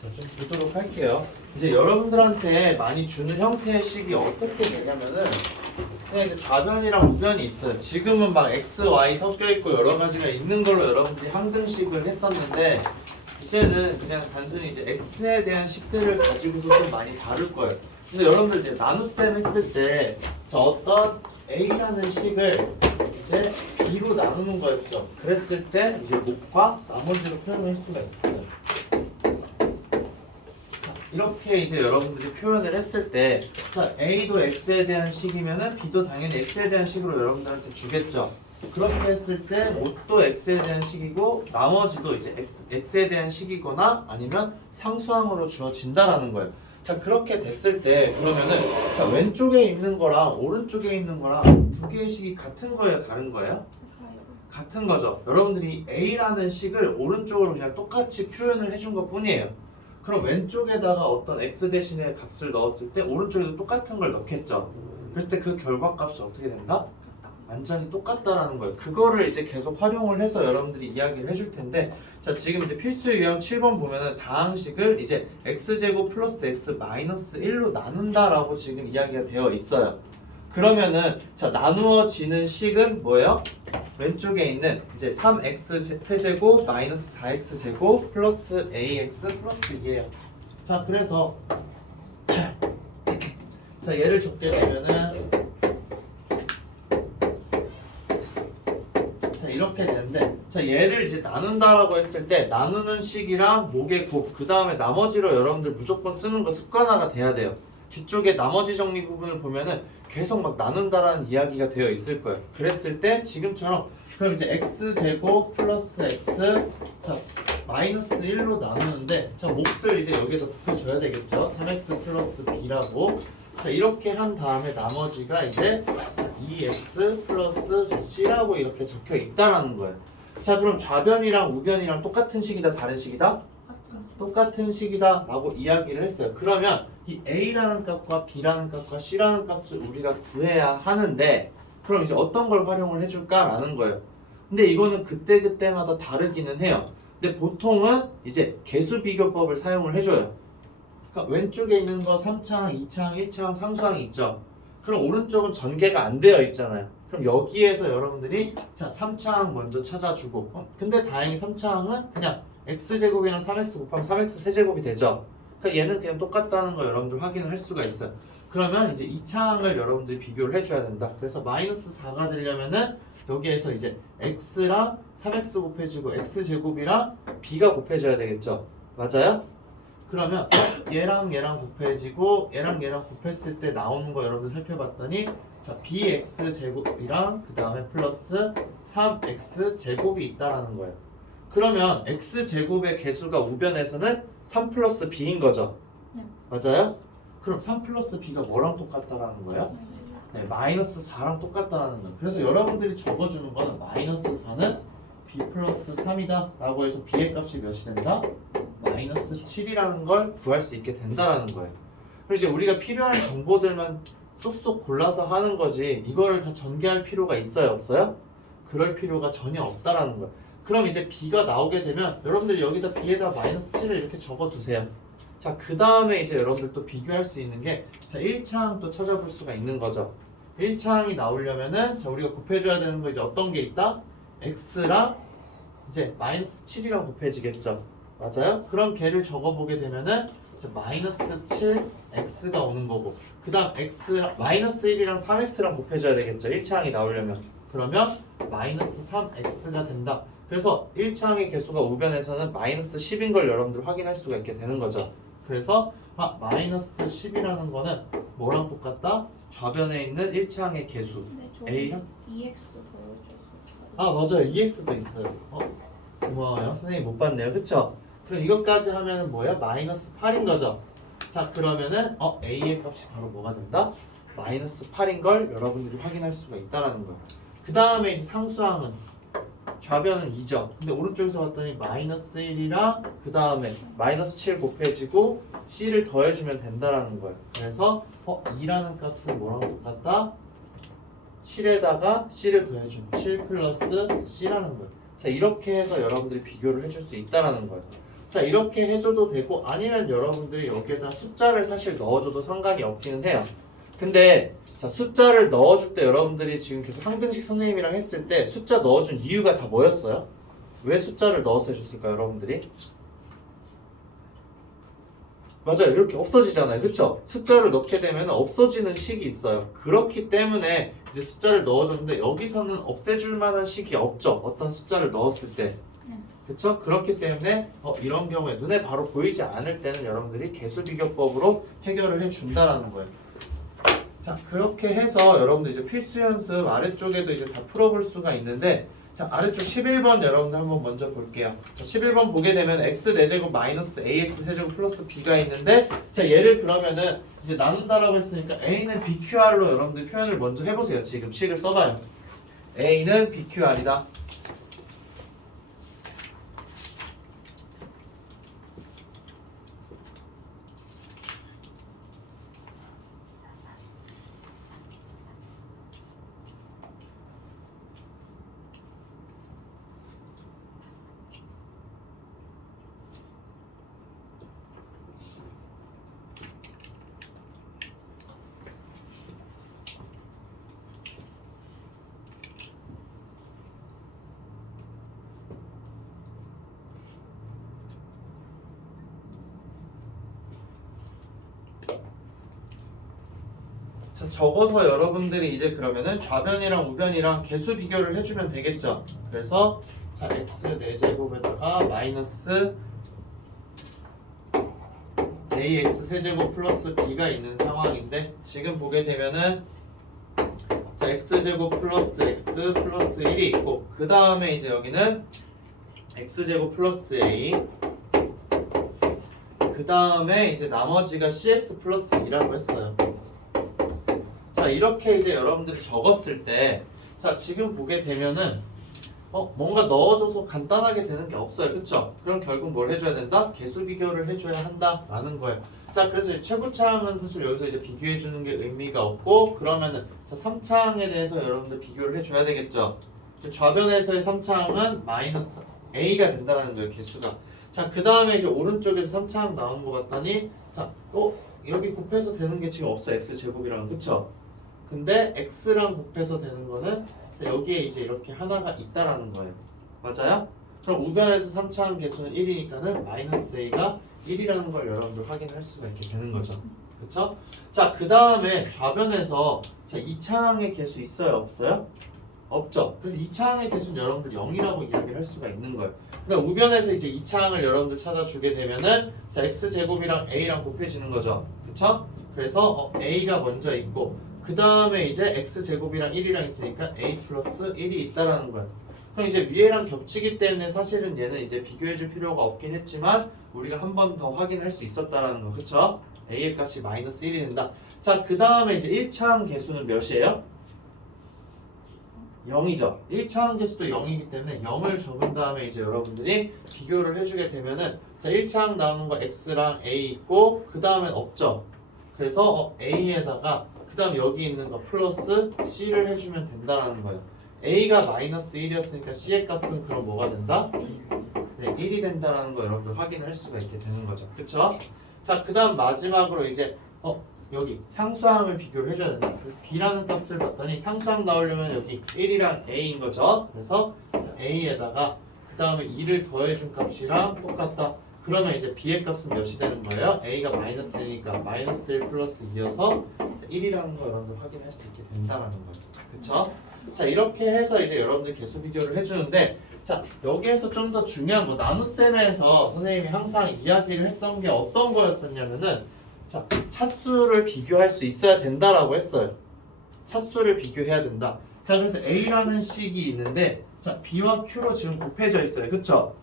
좀 보도록 할게요. 이제 여러분들한테 많이 주는 형태의 식이 어떻게 되냐면은 그냥 이제 좌변이랑 우변이 있어요. 지금은 막 x, y 섞여 있고 여러 가지가 있는 걸로 여러분들이 항등식을 했었는데 이제는 그냥 단순히 이제 x에 대한 식들을 가지고서 좀 많이 다룰 거예요. 그래서 여러분들 이제 나눗셈 했을 때 저 어떤 a라는 식을 이제 b로 나누는 거였죠. 그랬을 때 이제 목과 나머지로 표현할 수가 있었어요. 이렇게 이제 여러분들이 표현을 했을 때, 자, A도 X에 대한 식이면은 B도 당연히 X에 대한 식으로 여러분들한테 주겠죠. 그렇게 했을 때, 못도 X에 대한 식이고, 나머지도 이제 X에 대한 식이거나 아니면 상수항으로 주어진다라는 거예요. 자, 그렇게 됐을 때, 그러면은, 자, 왼쪽에 있는 거랑 오른쪽에 있는 거랑 두 개의 식이 같은 거예요? 다른 거예요? 같은 거죠. 여러분들이 A라는 식을 오른쪽으로 그냥 똑같이 표현을 해준 것 뿐이에요. 그럼 왼쪽에다가 어떤 x 대신에 값을 넣었을 때 오른쪽에도 똑같은 걸 넣겠죠. 그랬을 때 그 결과값이 어떻게 된다? 완전히 똑같다라는 거예요. 그거를 이제 계속 활용을 해서 여러분들이 이야기를 해줄 텐데, 자, 지금 이제 필수 유형 7번 보면은 다항식을 이제 x제곱 플러스 x 마이너스 1로 나눈다라고 지금 이야기가 되어 있어요. 그러면은 자, 나누어지는 식은 뭐예요? 왼쪽에 있는 이제 3x 세제곱 마이너스 4x 제곱 플러스 ax 플러스 2예요. 자, 그래서 자, 얘를 적게 되면은 자, 이렇게 되는데, 자, 얘를 이제 나눈다라고 했을 때 나누는 식이랑 목의 곱, 그 다음에 나머지로 여러분들 무조건 쓰는 거 습관화가 돼야 돼요. 뒤쪽에 나머지 정리 부분을 보면은 계속 막 나눈다라는 이야기가 되어 있을 거예요. 그랬을 때 지금처럼 그럼 이제 x제곱 플러스 x 자 마이너스 1로 나누는데 자 몫을 이제 여기에다 곱해줘야 되겠죠. 3x 플러스 b라고 자 이렇게 한 다음에 나머지가 이제 2x 플러스 c라고 이렇게 적혀 있다라는 거예요. 자 그럼 좌변이랑 우변이랑 똑같은 식이다 다른 식이다? 똑같은 식이다 라고 이야기를 했어요. 그러면 이 a라는 값과 b라는 값과 c라는 값을 우리가 구해야 하는데 그럼 이제 어떤 걸 활용을 해줄까 라는 거예요. 근데 이거는 그때그때마다 다르기는 해요. 근데 보통은 이제 개수 비교법을 사용을 해줘요. 그러니까 왼쪽에 있는 거 3차항, 2차항, 1차항 상수항이 있죠. 그럼 오른쪽은 전개가 안 되어 있잖아요. 그럼 여기에서 여러분들이 자 3차항 먼저 찾아주고 근데 다행히 3차항은 그냥 x제곱이랑 3x 곱하면 3x 세제곱이 되죠. 그러니까 얘는 그냥 똑같다는 거 여러분들 확인을 할 수가 있어요. 그러면 이제 2차항을 여러분들이 비교를 해줘야 된다. 그래서 마이너스 4가 되려면은 여기에서 이제 x랑 3x 곱해지고 x제곱이랑 b가 곱해져야 되겠죠. 맞아요? 그러면 얘랑 얘랑 곱해지고 얘랑 얘랑 곱했을 때 나오는 거 여러분들 살펴봤더니 자 bx제곱이랑 그 다음에 플러스 3x제곱이 있다라는 거예요. 그러면 x제곱의 개수가 우변에서는 3 플러스 b인 거죠. 네. 맞아요? 그럼 3 플러스 b가 뭐랑 똑같다라는 거예요? 네, 마이너스 4랑 똑같다라는 거예요. 그래서 여러분들이 적어주는 거는 마이너스 4는 b 플러스 3이다 라고 해서 b의 값이 몇이 된다? 마이너스 7이라는 걸 구할 수 있게 된다라는 거예요. 그리고 이제 우리가 필요한 정보들만 쏙쏙 골라서 하는 거지 이거를 다 전개할 필요가 있어요? 없어요? 그럴 필요가 전혀 없다라는 거예요. 그럼 이제 b가 나오게 되면 여러분들이 여기다 b에다 마이너스 7을 이렇게 적어두세요. 자, 그 다음에 이제 여러분들 또 비교할 수 있는 게 자, 1차항 또 찾아볼 수가 있는 거죠. 1차항이 나오려면은 자, 우리가 곱해줘야 되는 거 이제 어떤 게 있다? x랑 이제 마이너스 7이랑 곱해지겠죠. 맞아요? 그럼 걔를 적어보게 되면은 자, 마이너스 7 x가 오는 거고 그 다음 x랑 마이너스 1이랑 3x랑 곱해줘야 되겠죠. 1차항이 나오려면 그러면 마이너스 3x가 된다. 그래서 1차항의 개수가 우변에서는 마이너스 10인 걸 여러분들 확인할 수가 있게 되는 거죠. 그래서 마이너스 10이라는 거는 뭐랑 똑같다? 좌변에 있는 1차항의 개수 A랑? EX 보여줘서 아 맞아요. EX도 있어요. 고마워요. 선생님 못 봤네요. 그쵸? 그럼 이것까지 하면은 뭐야? 마이너스 8인 거죠. 자 그러면은 A의 값이 바로 뭐가 된다? 마이너스 8인 걸 여러분들이 확인할 수가 있다라는 거예요. 그 다음에 이제 상수항은 좌변은 2죠. 근데 오른쪽에서 봤더니 마이너스 1이랑 그 다음에 마이너스 7 곱해지고 C를 더해주면 된다라는 거예요. 그래서 2라는 값은 뭐랑 똑같다? 7에다가 C를 더해주면 7 플러스 C라는 거예요. 자 이렇게 해서 여러분들이 비교를 해줄 수 있다라는 거예요. 자 이렇게 해줘도 되고 아니면 여러분들이 여기에다 숫자를 사실 넣어줘도 상관이 없기는 해요. 근데 자 숫자를 넣어줄 때 여러분들이 지금 계속 항등식 선생님이랑 했을 때 숫자 넣어준 이유가 다 뭐였어요? 왜 숫자를 넣어서 해줬을까요 여러분들이? 맞아요. 이렇게 없어지잖아요. 그쵸? 숫자를 넣게 되면 없어지는 식이 있어요. 그렇기 때문에 이제 숫자를 넣어줬는데 여기서는 없애줄 만한 식이 없죠. 어떤 숫자를 넣었을 때. 그쵸? 그렇기 때문에 이런 경우에 눈에 바로 보이지 않을 때는 여러분들이 개수비교법으로 해결을 해준다라는 거예요. 자, 그렇게 해서 여러분들 이제 필수 연습 아래쪽에도 이제 다 풀어볼 수가 있는데 자, 아래쪽 11번 여러분들 한번 먼저 볼게요. 자, 11번 보게 되면 x 4제곱 마이너스 ax 세제곱 플러스 b가 있는데 자, 얘를 그러면은 이제 나눈다라고 했으니까 a는 bqr로 여러분들 표현을 먼저 해보세요. 지금 식을 써봐요. a는 bqr이다. 자, 적어서 여러분들이 이제 그러면은 좌변이랑 우변이랑 개수 비교를 해주면 되겠죠. 그래서 자 x 4제곱에다가 마이너스 ax 세제곱 플러스 b가 있는 상황인데 지금 보게 되면은 자 x제곱 플러스 x 플러스 1이 있고 그 다음에 이제 여기는 x제곱 플러스 a 그 다음에 이제 나머지가 cx 플러스 2라고 했어요. 자 이렇게 이제 여러분들이 적었을 때 자 지금 보게 되면은 뭔가 넣어줘서 간단하게 되는 게 없어요. 그쵸? 그럼 결국 뭘 해줘야 된다? 개수 비교를 해줘야 한다 라는 거예요. 자 그래서 이제 최고차항은 사실 여기서 이제 비교해주는 게 의미가 없고 그러면은 자 3차항에 대해서 여러분들 비교를 해줘야 되겠죠. 좌변에서의 3차항은 마이너스 a가 된다는 거예요. 개수가. 자 그 다음에 이제 오른쪽에서 3차항 나온 거 봤더니 자 여기 곱해서 되는 게 지금 없어. x제곱이랑 그쵸? 근데 x랑 곱해서 되는 거는 여기에 이제 이렇게 하나가 있다라는 거예요. 맞아요? 그럼 우변에서 3차항 개수는 1이니까는 마이너스 a가 1이라는 걸 여러분들 확인할 수가 있게 되는 거죠. 그쵸? 자, 그 다음에 좌변에서 자 2차항의 개수 있어요? 없어요? 없죠. 그래서 2차항의 개수는 여러분들 0이라고 이야기를 할 수가 있는 거예요. 그러니까 우변에서 이제 2차항을 여러분들 찾아주게 되면은 자 x제곱이랑 a랑 곱해지는 거죠. 그쵸? 그래서 a가 먼저 있고 그 다음에 이제 x제곱이랑 1이랑 있으니까 a 플러스 1이 있다라는 거야. 그럼 이제 위에랑 겹치기 때문에 사실은 얘는 이제 비교해줄 필요가 없긴 했지만 우리가 한 번 더 확인할 수 있었다라는 거. 그쵸? a의 값이 마이너스 1이 된다. 자, 그 다음에 이제 1차항 개수는 몇이에요? 0이죠. 1차항 개수도 0이기 때문에 0을 적은 다음에 이제 여러분들이 비교를 해주게 되면은 자 1차항 나오는 거 x랑 a 있고 그 다음엔 없죠. 그래서 a에다가 그 다음 여기 있는 거 플러스 c를 해주면 된다라는 거예요. a가 마이너스 1이었으니까 c의 값은 그럼 뭐가 된다? 네, 1이 된다라는 거 여러분들 확인할 수가 있게 되는 거죠. 그쵸? 자, 그 다음 마지막으로 이제 여기 상수항을 비교를 해줘야 된다. b라는 값을 봤더니 상수항 나오려면 여기 1이랑 a인 거죠. 그래서 a에다가 그 다음에 2를 더해준 값이랑 똑같다. 그러면 이제 b의 값은 몇이 되는 거예요? a가 마이너스 1이니까 마이너스 1 플러스 2여서 1이라는 거 여러분들 확인할 수 있게 된다라는 거예요. 그쵸? 자 이렇게 해서 이제 여러분들 개수 비교를 해주는데 자 여기에서 좀 더 중요한 거 나눗셈에서 선생님이 항상 이야기를 했던 게 어떤 거였었냐면은 자 차수를 비교할 수 있어야 된다라고 했어요. 차수를 비교해야 된다. 자 그래서 a라는 식이 있는데 자 b와 q로 지금 곱해져 있어요. 그쵸?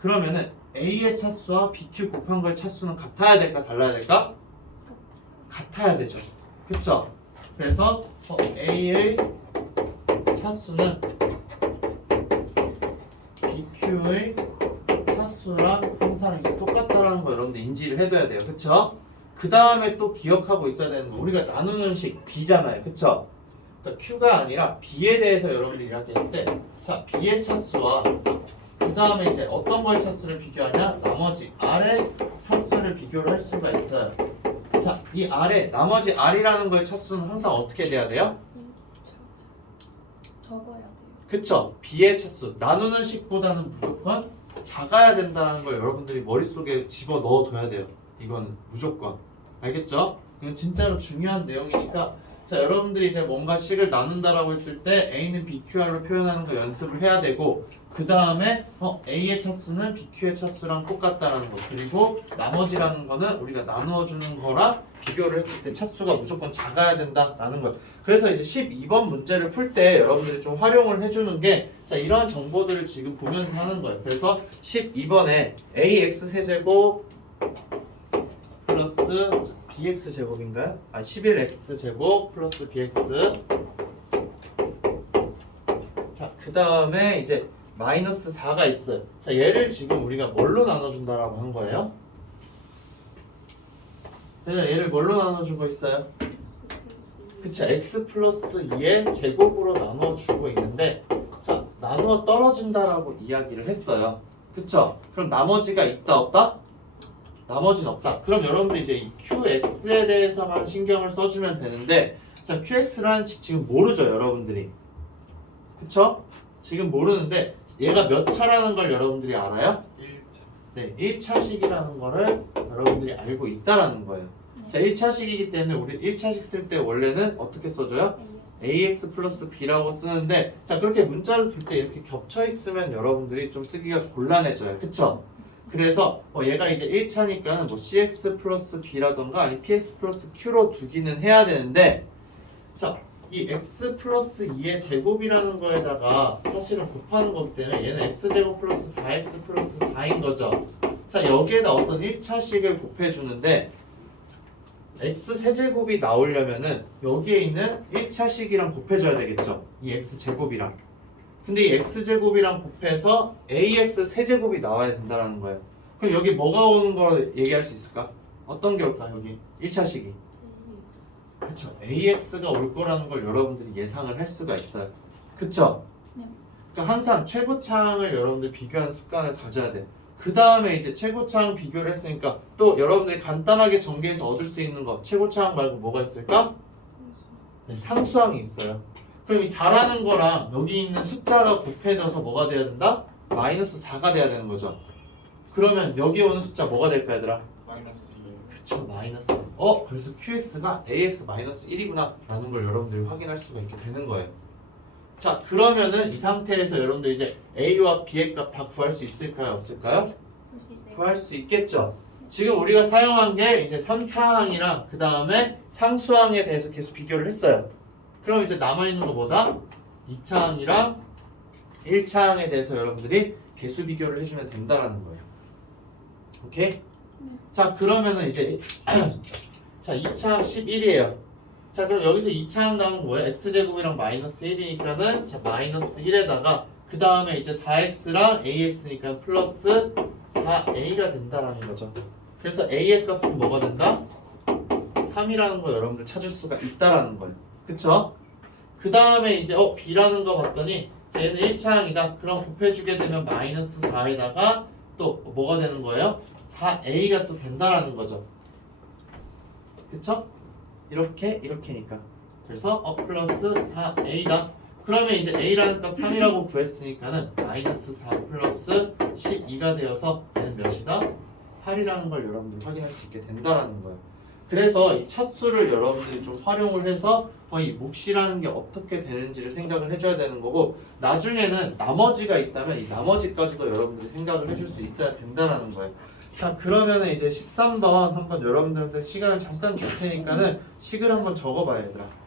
그러면은 a의 차수와 bq 곱한 거의 차수는 같아야 될까 달라야 될까? 같아야 되죠. 그쵸? 그래서 a의 차수는 bq의 차수랑 항상 이제 똑같다라는 거 여러분들 인지를 해둬야 돼요. 그쵸? 그 다음에 또 기억하고 있어야 되는 거 우리가 나누는 식 b잖아요. 그쵸? 그러니까 q가 아니라 b에 대해서 여러분들이 이야기했을 때 자 b의 차수와 그 다음에 이제 어떤 거의 차수를 비교하냐? 나머지 R의 차수를 비교를 할 수가 있어요. 자, 이 R의 나머지 R이라는 거의 차수는 항상 어떻게 돼야 돼요? 적어야 돼요. 그쵸? B의 차수 나누는 식보다는 무조건 작아야 된다는 걸 여러분들이 머릿속에 집어 넣어둬야 돼요. 이거는 무조건. 알겠죠? 이건 진짜로 중요한 내용이니까 자, 여러분들이 이제 뭔가 식을 나눈다라고 했을 때 A는 BQR로 표현하는 거 연습을 해야 되고 그 다음에 A의 차수는 BQ의 차수랑 똑같다라는 거 그리고 나머지라는 거는 우리가 나누어 주는 거랑 비교를 했을 때 차수가 무조건 작아야 된다라는 거예요. 그래서 이제 12번 문제를 풀 때 여러분들이 좀 활용을 해주는 게 자, 이러한 정보들을 지금 보면서 하는 거예요. 그래서 12번에 AX 세제곱 플러스 bx 제곱인가요? 11x 제곱 플러스 bx. 자, 그 다음에 이제 마이너스 4가 있어요. 자, 얘를 지금 우리가 뭘로 나눠준다라고 한 거예요? 그래서 얘를 뭘로 나눠주고 있어요? 그쵸, x 플러스 2의 제곱으로 나눠주고 있는데 자, 나누어 떨어진다라고 이야기를 했어요. 그쵸? 그럼 나머지가 있다 없다? 나머지는 없다. 그럼 여러분들이 이제 이 QX에 대해서만 신경을 써주면 되는데 자, QX라는 식 지금 모르죠, 여러분들이. 그쵸? 지금 모르는데 얘가 몇 차라는 걸 여러분들이 알아요? 1차. 네, 1차식이라는 거를 여러분들이 알고 있다라는 거예요. 자, 1차식이기 때문에 우리 1차식 쓸 때 원래는 어떻게 써줘요? AX 플러스 B라고 쓰는데 자, 그렇게 문자를 둘 때 이렇게 겹쳐 있으면 여러분들이 좀 쓰기가 곤란해져요. 그쵸? 그래서 얘가 이제 1차니까는 뭐 CX 플러스 B라던가 아니 PX 플러스 Q로 두기는 해야 되는데 자, 이 X 플러스 2의 제곱이라는 거에다가 사실은 곱하는 거기 때문에 얘는 X제곱 플러스 4X 플러스 4인 거죠. 자, 여기에다 어떤 1차식을 곱해주는데 X 세제곱이 나오려면은 여기에 있는 1차식이랑 곱해줘야 되겠죠. 이 X제곱이랑. 근데 이 X제곱이랑 곱해서 AX 세제곱이 나와야 된다는 거예요. 그럼 여기 뭐가 오는 거 얘기할 수 있을까? 어떤 게 올까 여기? 1차식이. 그쵸. AX가 올 거라는 걸 여러분들이 예상을 할 수가 있어요. 그쵸? 네. 그러니까 항상 최고차항을 여러분들 비교하는 습관을 가져야 돼. 그 다음에 이제 최고차항 비교를 했으니까 또 여러분들이 간단하게 전개해서 얻을 수 있는 거 최고차항 말고 뭐가 있을까? 네, 상수항이 있어요. 그럼 이 4라는 거랑 여기 있는 숫자가 곱해져서 뭐가 돼야 된다? 마이너스 4가 돼야 되는 거죠. 그러면 여기 오는 숫자 뭐가 될까 얘들아? 마이너스 2. 그쵸, 마이너스. 그래서 QX가 AX 마이너스 1이구나 라는 걸 여러분들이 확인할 수가 있게 되는 거예요. 자, 그러면은 이 상태에서 여러분들 이제 A와 B의 값 다 구할 수 있을까요? 없을까요? 볼수 있어요. 구할 수 있겠죠. 지금 우리가 사용한 게 이제 3차항이랑 그 다음에 상수항에 대해서 계속 비교를 했어요. 그럼 이제 남아있는 거 뭐다? 2차항이랑 1차항에 대해서 여러분들이 개수 비교를 해주면 된다라는 거예요. 오케이? 자, 그러면은 이제 자, 2차항 11이에요. 자, 그럼 여기서 2차항 나오는 뭐예요? x제곱이랑 마이너스 1이니까는 자, 마이너스 1에다가 그 다음에 이제 4x랑 ax니까 플러스 4a가 된다라는 거죠. 그래서 a의 값은 뭐가 된다? 3이라는 거 여러분들 찾을 수가 있다라는 거예요. 그쵸? 그 다음에 이제 b라는 거 봤더니 얘는 1차항이다. 그럼 곱해주게 되면 마이너스 4에다가 또 뭐가 되는 거예요? 4a가 또 된다라는 거죠. 그쵸? 이렇게니까. 그래서 플러스 4a다. 그러면 이제 a라는 값 3이라고 구했으니까는 마이너스 4 플러스 12가 되어서 얘는 몇이다? 8이라는 걸 여러분들이 확인할 수 있게 된다라는 거예요. 그래서 이 차수를 여러분들이 좀 활용을 해서 이 몫이라는 게 어떻게 되는지를 생각을 해줘야 되는 거고 나중에는 나머지가 있다면 이 나머지까지도 여러분들이 생각을 해줄 수 있어야 된다라는 거예요. 자, 그러면은 이제 13번 한번 여러분들한테 시간을 잠깐 줄 테니까는 식을 한번 적어봐요, 얘들아.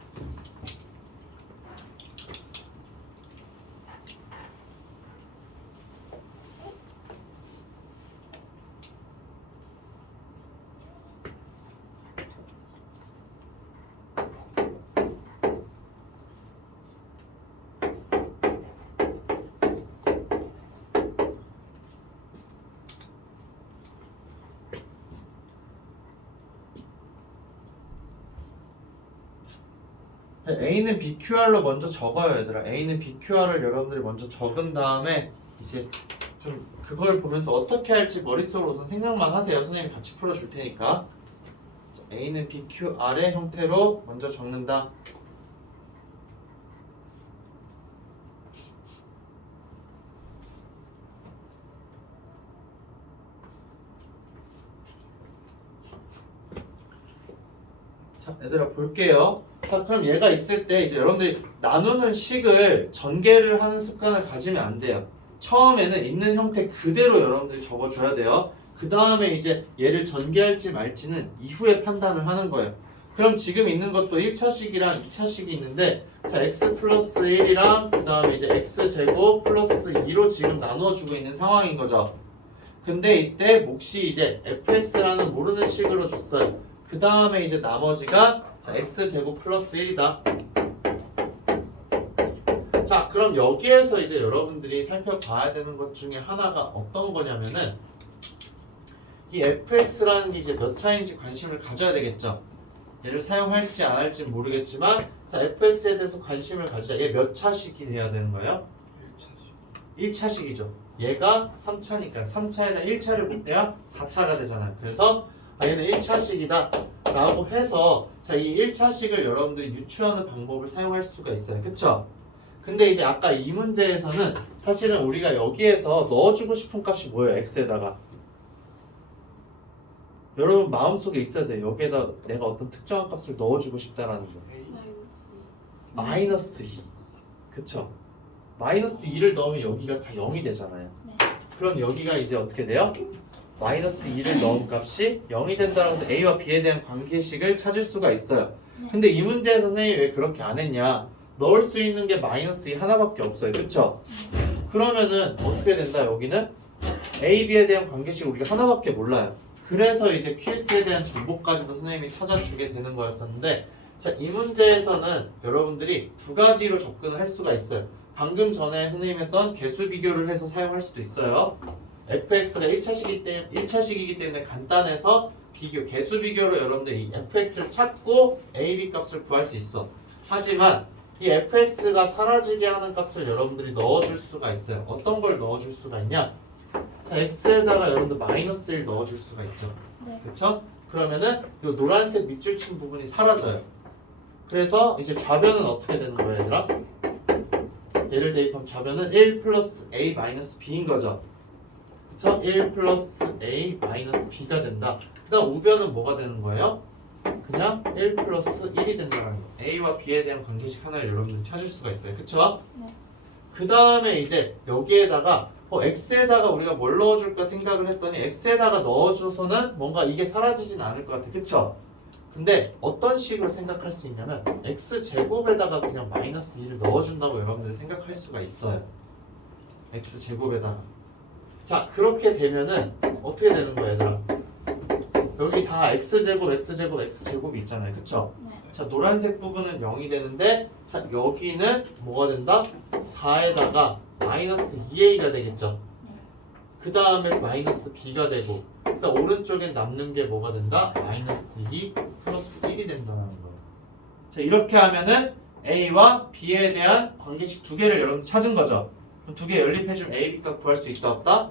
A는 BQR로 먼저 적어요, 얘들아. A는 BQR을 여러분들이 먼저 적은 다음에 이제 좀 그걸 보면서 어떻게 할지 머릿속으로 우선 생각만 하세요. 선생님이 같이 풀어줄 테니까. 자, A는 BQR의 형태로 먼저 적는다. 자, 얘들아 볼게요. 자, 그럼 얘가 있을 때 이제 여러분들이 나누는 식을 전개를 하는 습관을 가지면 안 돼요. 처음에는 있는 형태 그대로 여러분들이 적어줘야 돼요. 그 다음에 이제 얘를 전개할지 말지는 이후에 판단을 하는 거예요. 그럼 지금 있는 것도 1차식이랑 2차식이 있는데 자, x 플러스 1이랑 그 다음에 이제 x제곱 플러스 2로 지금 나누어주고 있는 상황인 거죠. 근데 이때 몫이 이제 fx라는 모르는 식으로 줬어요. 그 다음에 이제 나머지가 자, x제곱 플러스 1이다. 자, 그럼 여기에서 이제 여러분들이 살펴봐야 되는 것 중에 하나가 어떤 거냐면은 이 fx라는 게 이제 몇 차인지 관심을 가져야 되겠죠. 얘를 사용할지 안 할지 모르겠지만 자, fx에 대해서 관심을 가지자. 얘 몇 차식이 돼야 되는 거예요? 1차식이죠. 얘가 3차니까 3차에다 1차를 빼야 4차가 되잖아요. 그래서 얘는 1차식이다 라고 해서 자, 이 1차식을 여러분들이 유추하는 방법을 사용할 수가 있어요. 그쵸? 근데 이제 아까 이 문제에서는 사실은 우리가 여기에서 넣어주고 싶은 값이 뭐예요? x에다가 여러분 마음속에 있어야 돼요. 여기에다 내가 어떤 특정한 값을 넣어주고 싶다라는 거. 마이너스 2. 그쵸? 마이너스 2를 넣으면 여기가 다 0이 되잖아요. 네. 그럼 여기가 이제 어떻게 돼요? 마이너스 2를 넣은 값이 0이 된다고 해서 A와 B에 대한 관계식을 찾을 수가 있어요. 근데 이 문제에서 선생님이 왜 그렇게 안 했냐? 넣을 수 있는 게 마이너스 2 하나밖에 없어요. 그쵸? 그러면은 어떻게 된다? 여기는 A, B에 대한 관계식 우리가 하나밖에 몰라요. 그래서 이제 QX에 대한 정보까지도 선생님이 찾아주게 되는 거였었는데 자, 이 문제에서는 여러분들이 두 가지로 접근을 할 수가 있어요. 방금 전에 선생님이 했던 개수 비교를 해서 사용할 수도 있어요. fx가 1차식이기 때문에 간단해서 비교, 개수 비교로 여러분들이 이 fx를 찾고 a, b 값을 구할 수 있어. 하지만 이 fx가 사라지게 하는 값을 여러분들이 넣어줄 수가 있어요. 어떤 걸 넣어줄 수가 있냐? 자, x에다가 여러분들 마이너스 1 넣어줄 수가 있죠. 네. 그쵸? 그러면은 이 노란색 밑줄 친 부분이 사라져요. 그래서 이제 좌변은 어떻게 되는 거예요, 얘들아? 얘를 대입하면 좌변은 1 플러스 a 마이너스 b인 거죠. 그쵸? 1 플러스 a 마이너스 b가 된다. 그 다음 우변은 뭐가 되는 거예요? 그냥 1 플러스 1이 된다는 거. a와 b에 대한 관계식 하나를 여러분들 찾을 수가 있어요. 그쵸? 네. 그 다음에 이제 여기에다가 x에다가 우리가 뭘 넣어줄까 생각을 했더니 x에다가 넣어줘서는 뭔가 이게 사라지진 않을 것 같아. 그쵸? 근데 어떤 식으로 생각할 수 있냐면 x제곱에다가 그냥 마이너스 2를 넣어준다고 여러분들이 생각할 수가 있어요. x제곱에다가. 자, 그렇게 되면은 어떻게 되는 거예요, 얘들아? 여기 다 x제곱, x제곱, x제곱이 있잖아요. 그쵸? 네. 자, 노란색 부분은 0이 되는데 자, 여기는 뭐가 된다? 4에다가 마이너스 2a가 되겠죠. 그 다음에 마이너스 b가 되고 일단 오른쪽엔 남는 게 뭐가 된다? 마이너스 2 플러스 1이 된다는 거예요. 자, 이렇게 하면은 a와 b에 대한 관계식 두 개를 여러분 찾은 거죠. 그럼 두 개 연립해주면 a, b값 구할 수 있다 없다?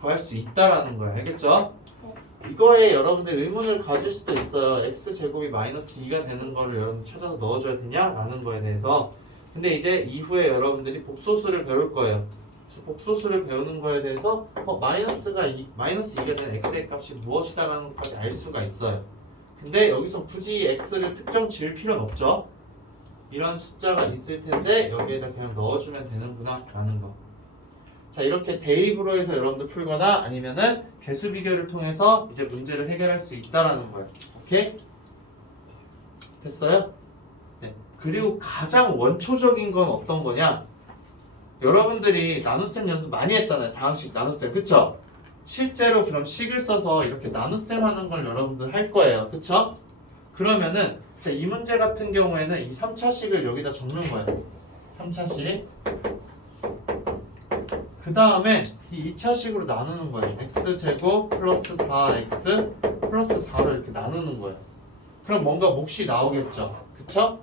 구할 수 있다라는 거예요. 알겠죠? 이거에 여러분들 의문을 가질 수도 있어요. x제곱이 마이너스 2가 되는 거를 여러분 찾아서 넣어줘야 되냐라는 거에 대해서. 근데 이제 이후에 여러분들이 복소수를 배울 거예요. 그래서 복소수를 배우는 거에 대해서 마이너스 2가 된 x의 값이 무엇이다라는 것까지 알 수가 있어요. 근데 여기서 굳이 x를 특정 지을 필요는 없죠. 이런 숫자가 있을 텐데 여기에다 그냥 넣어주면 되는구나 라는 거. 자, 이렇게 대입으로 해서 여러분들 풀거나 아니면은 개수 비교를 통해서 이제 문제를 해결할 수 있다라는 거예요. 오케이? 됐어요? 네. 그리고 가장 원초적인 건 어떤 거냐? 여러분들이 나눗셈 연습 많이 했잖아요. 다항식 나눗셈. 그쵸? 실제로 그럼 식을 써서 이렇게 나눗셈 하는 걸 여러분들 할 거예요. 그쵸? 그러면은 자, 이 문제 같은 경우에는 이 3차식을 여기다 적는 거예요. 3차식. 그 다음에 이 2차식으로 나누는 거예요. x제곱 플러스 4x 플러스 4로 이렇게 나누는 거예요. 그럼 뭔가 몫이 나오겠죠. 그쵸?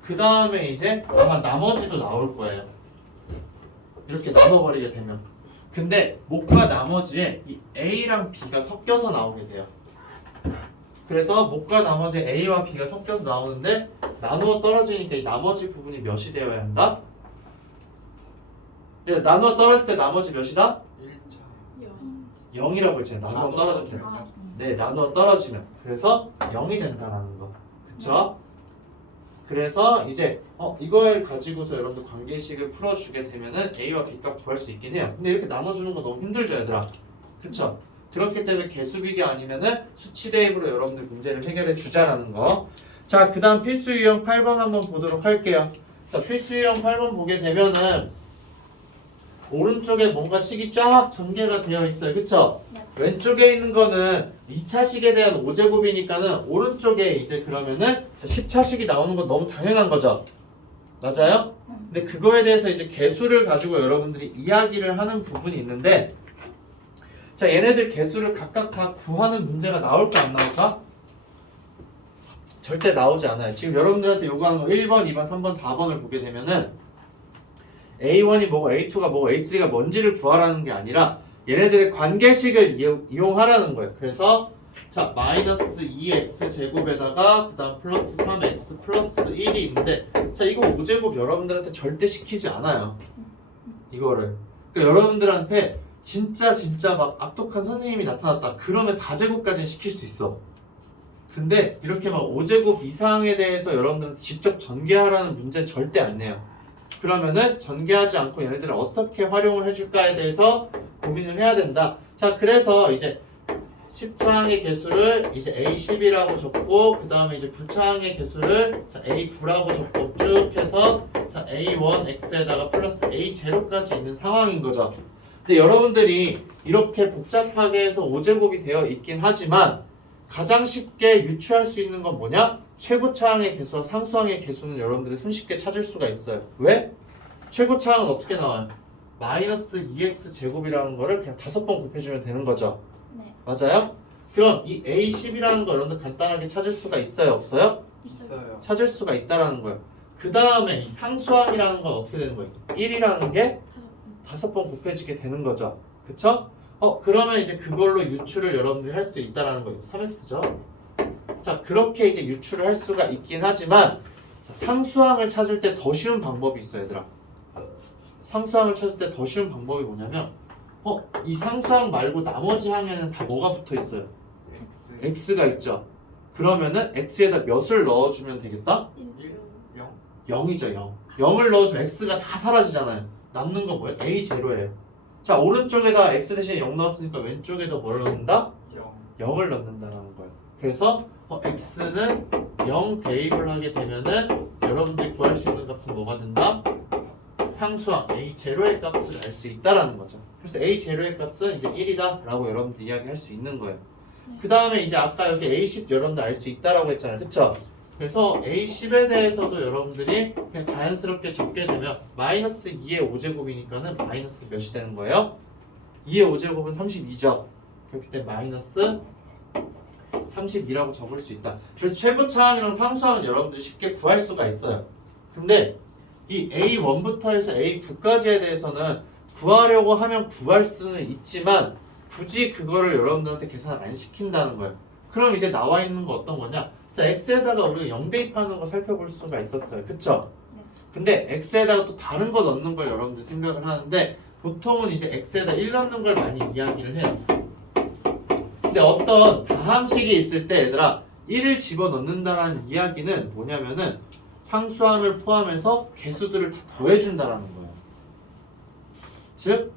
그 다음에 이제 아마 나머지도 나올 거예요. 이렇게 나눠버리게 되면. 근데 목과 나머지에 이 A랑 B가 섞여서 나오게 돼요. 그래서 목과 나머지 A와 B가 섞여서 나오는데 나누어 떨어지니까 이 나머지 부분이 몇이 되어야 한다? 나누어 떨어질 때 나머지 몇이다? 1차 0이라고 했잖아요. 나누어 떨어질 때. 네, 나누어 떨어지면. 그래서 0이 된다는 거. 그쵸? 그래서 이제 이걸 가지고서 여러분들 관계식을 풀어주게 되면은 A와 B 값 구할 수 있긴 해요. 근데 이렇게 나눠주는 거 너무 힘들죠, 얘들아. 그쵸? 그렇기 때문에 개수비기 아니면은 수치 대입으로 여러분들 문제를 해결해 주자라는 거. 자, 그 다음 필수 유형 8번 한번 보도록 할게요. 자, 필수 유형 8번 보게 되면은 오른쪽에 뭔가 식이 쫙 전개가 되어 있어요. 그쵸? 네. 왼쪽에 있는 거는 2차식에 대한 5제곱이니까는 오른쪽에 이제 그러면은 10차식이 나오는 건 너무 당연한 거죠. 맞아요? 근데 그거에 대해서 이제 개수를 가지고 여러분들이 이야기를 하는 부분이 있는데 자, 얘네들 개수를 각각 다 구하는 문제가 나올까 안 나올까? 절대 나오지 않아요. 지금 여러분들한테 요구하는 거 1번, 2번, 3번, 4번을 보게 되면은 A1이 뭐고 A2가 뭐고 A3가 뭔지를 구하라는 게 아니라 얘네들의 관계식을 이용하라는 거예요. 그래서 자 마이너스 2x 제곱에다가 그 다음 플러스 3x 플러스 1이 있는데 자 이거 5제곱 여러분들한테 절대 시키지 않아요. 이거를. 그러니까 여러분들한테 진짜 막 악독한 선생님이 나타났다. 그러면 4제곱까지는 시킬 수 있어. 근데 이렇게 막 5제곱 이상에 대해서 여러분들한테 직접 전개하라는 문제는 절대 안 내요. 그러면은 전개하지 않고 얘네들을 어떻게 활용을 해줄까에 대해서 고민을 해야 된다. 자, 그래서 이제 10차항의 개수를 이제 A10이라고 적고 그 다음에 이제 9차항의 개수를 자, A9라고 적고 쭉 해서 자, A1X에다가 플러스 A0까지 있는 상황인 거죠. 근데 여러분들이 이렇게 복잡하게 해서 5제곱이 되어 있긴 하지만 가장 쉽게 유추할 수 있는 건 뭐냐? 최고차항의 개수와 상수항의 개수는 여러분들이 손쉽게 찾을 수가 있어요. 왜? 최고차항은 어떻게 나와요? 마이너스 2x 제곱이라는 거를 그냥 5번 곱해주면 되는 거죠. 네. 맞아요? 그럼 이 A10이라는 거 여러분들 간단하게 찾을 수가 있어요? 없어요? 있어요. 찾을 수가 있다라는 거예요. 그 다음에 이 상수항이라는 건 어떻게 되는 거예요? 1이라는 게 5번 곱해지게 되는 거죠. 그쵸? 그러면 이제 그걸로 유출을 여러분들이 할 수 있다라는 거예요. 3x죠. 자, 그렇게 이제 유출을 할 수가 있긴 하지만 자, 상수항을 찾을 때 더 쉬운 방법이 있어요, 얘들아. 상수항을 찾을 때 더 쉬운 방법이 뭐냐면 이 상수항 말고 나머지 항에는 다 뭐가 붙어 있어요? X x가 있죠. 그러면은 x에다 몇을 넣어주면 되겠다? 1 0 0이죠, 0. 0을 넣어주면 x가 다 사라지잖아요. 남는 건 뭐예요? a0예요. 자, 오른쪽에다 x 대신에 0 넣었으니까 왼쪽에다 뭘 넣는다? 0 0을 넣는다는 거예요. 그래서 x는 0 대입을 하게 되면은 여러분들이 구할 수 있는 값은 뭐가 된다? 상수항 a0의 값을 알 수 있다라는 거죠. 그래서 a0의 값은 이제 1이다 라고 여러분들 이야기할 수 있는 거예요. 그 다음에 이제 아까 여기 a10 여러분들 알 수 있다라고 했잖아요. 그쵸? 그래서 a10에 대해서도 여러분들이 그냥 자연스럽게 적게 되면 마이너스 2의 5제곱이니까는 마이너스 몇이 되는 거예요? 2의 5제곱은 32죠. 그렇기 때문에 마이너스 32라고 적을 수 있다. 그래서 최고차항이랑 상수항은 여러분들이 쉽게 구할 수가 있어요. 근데 이 A1부터 해서 A9까지에 대해서는 구하려고 하면 구할 수는 있지만 굳이 그거를 여러분들한테 계산 안 시킨다는 거예요. 그럼 이제 나와 있는 거 어떤 거냐? 자, X에다가 우리가 0 대입하는 거 살펴볼 수가 있었어요. 그쵸? 네. 근데 X에다가 또 다른 거 넣는 걸 여러분들 생각을 하는데 보통은 이제 X에다 1 넣는 걸 많이 이야기를 해요. 근데 어떤 다항식이 있을 때 얘들아 1을 집어넣는다라는 이야기는 뭐냐면은 상수항을 포함해서 개수들을 다 더해준다라는 거예요. 즉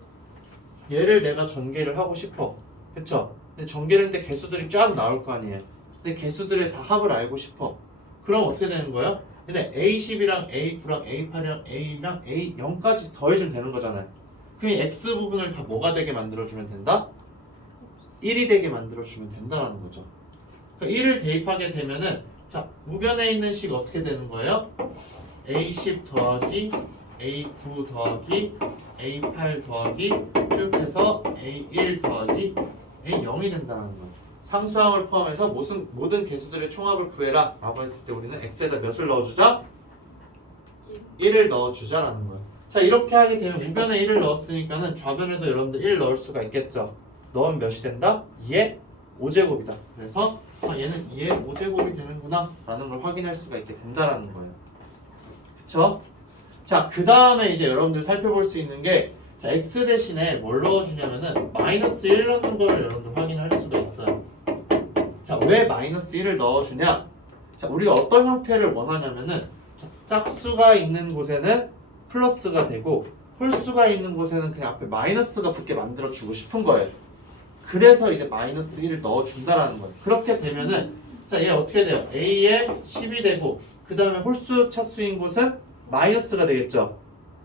얘를 내가 전개를 하고 싶어. 그쵸? 근데 전개를 했는데 개수들이 쫙 나올 거 아니에요. 근데 개수들의 다 합을 알고 싶어. 그럼 어떻게 되는 거예요? 근데 A10이랑 A9랑 A8이랑 A랑 A0까지 더해주면 되는 거잖아요. 그럼 이 X 부분을 다 뭐가 되게 만들어주면 된다? 1이 되게 만들어주면 된다는 거죠. 그러니까 1을 대입하게 되면은 자 우변에 있는 식 어떻게 되는 거예요? A10 더하기 A9 더하기 A8 더하기 쭉 해서 A1 더하기 A0이 된다는 거예요. 상수항을 포함해서 모든 개수들의 총합을 구해라 라고 했을 때 우리는 X에다 몇을 넣어주자? 1을 넣어주자라는 거예요. 자 이렇게 하게 되면 우변에 1을 넣었으니까는 좌변에도 여러분들 1 넣을 수가 있겠죠. 넣으면 몇이 된다? 2의 5제곱이다. 그래서 얘는 2의 5제곱이 되는구나 라는 걸 확인할 수가 있게 된다라는 거예요. 그쵸? 자 그 다음에 이제 여러분들 살펴볼 수 있는 게 자, x 대신에 뭘 넣어주냐면은 마이너스 1 넣는 거를 여러분들 확인할 수가 있어요. 자, 왜 마이너스 1을 넣어주냐? 자, 우리가 어떤 형태를 원하냐면은 자, 짝수가 있는 곳에는 플러스가 되고 홀수가 있는 곳에는 그냥 앞에 마이너스가 붙게 만들어주고 싶은 거예요. 그래서 이제 마이너스 1을 넣어준다라는 거예요. 그렇게 되면은 자, 얘 어떻게 돼요? a에 10이 되고 그 다음에 홀수 차수인 곳은 마이너스가 되겠죠.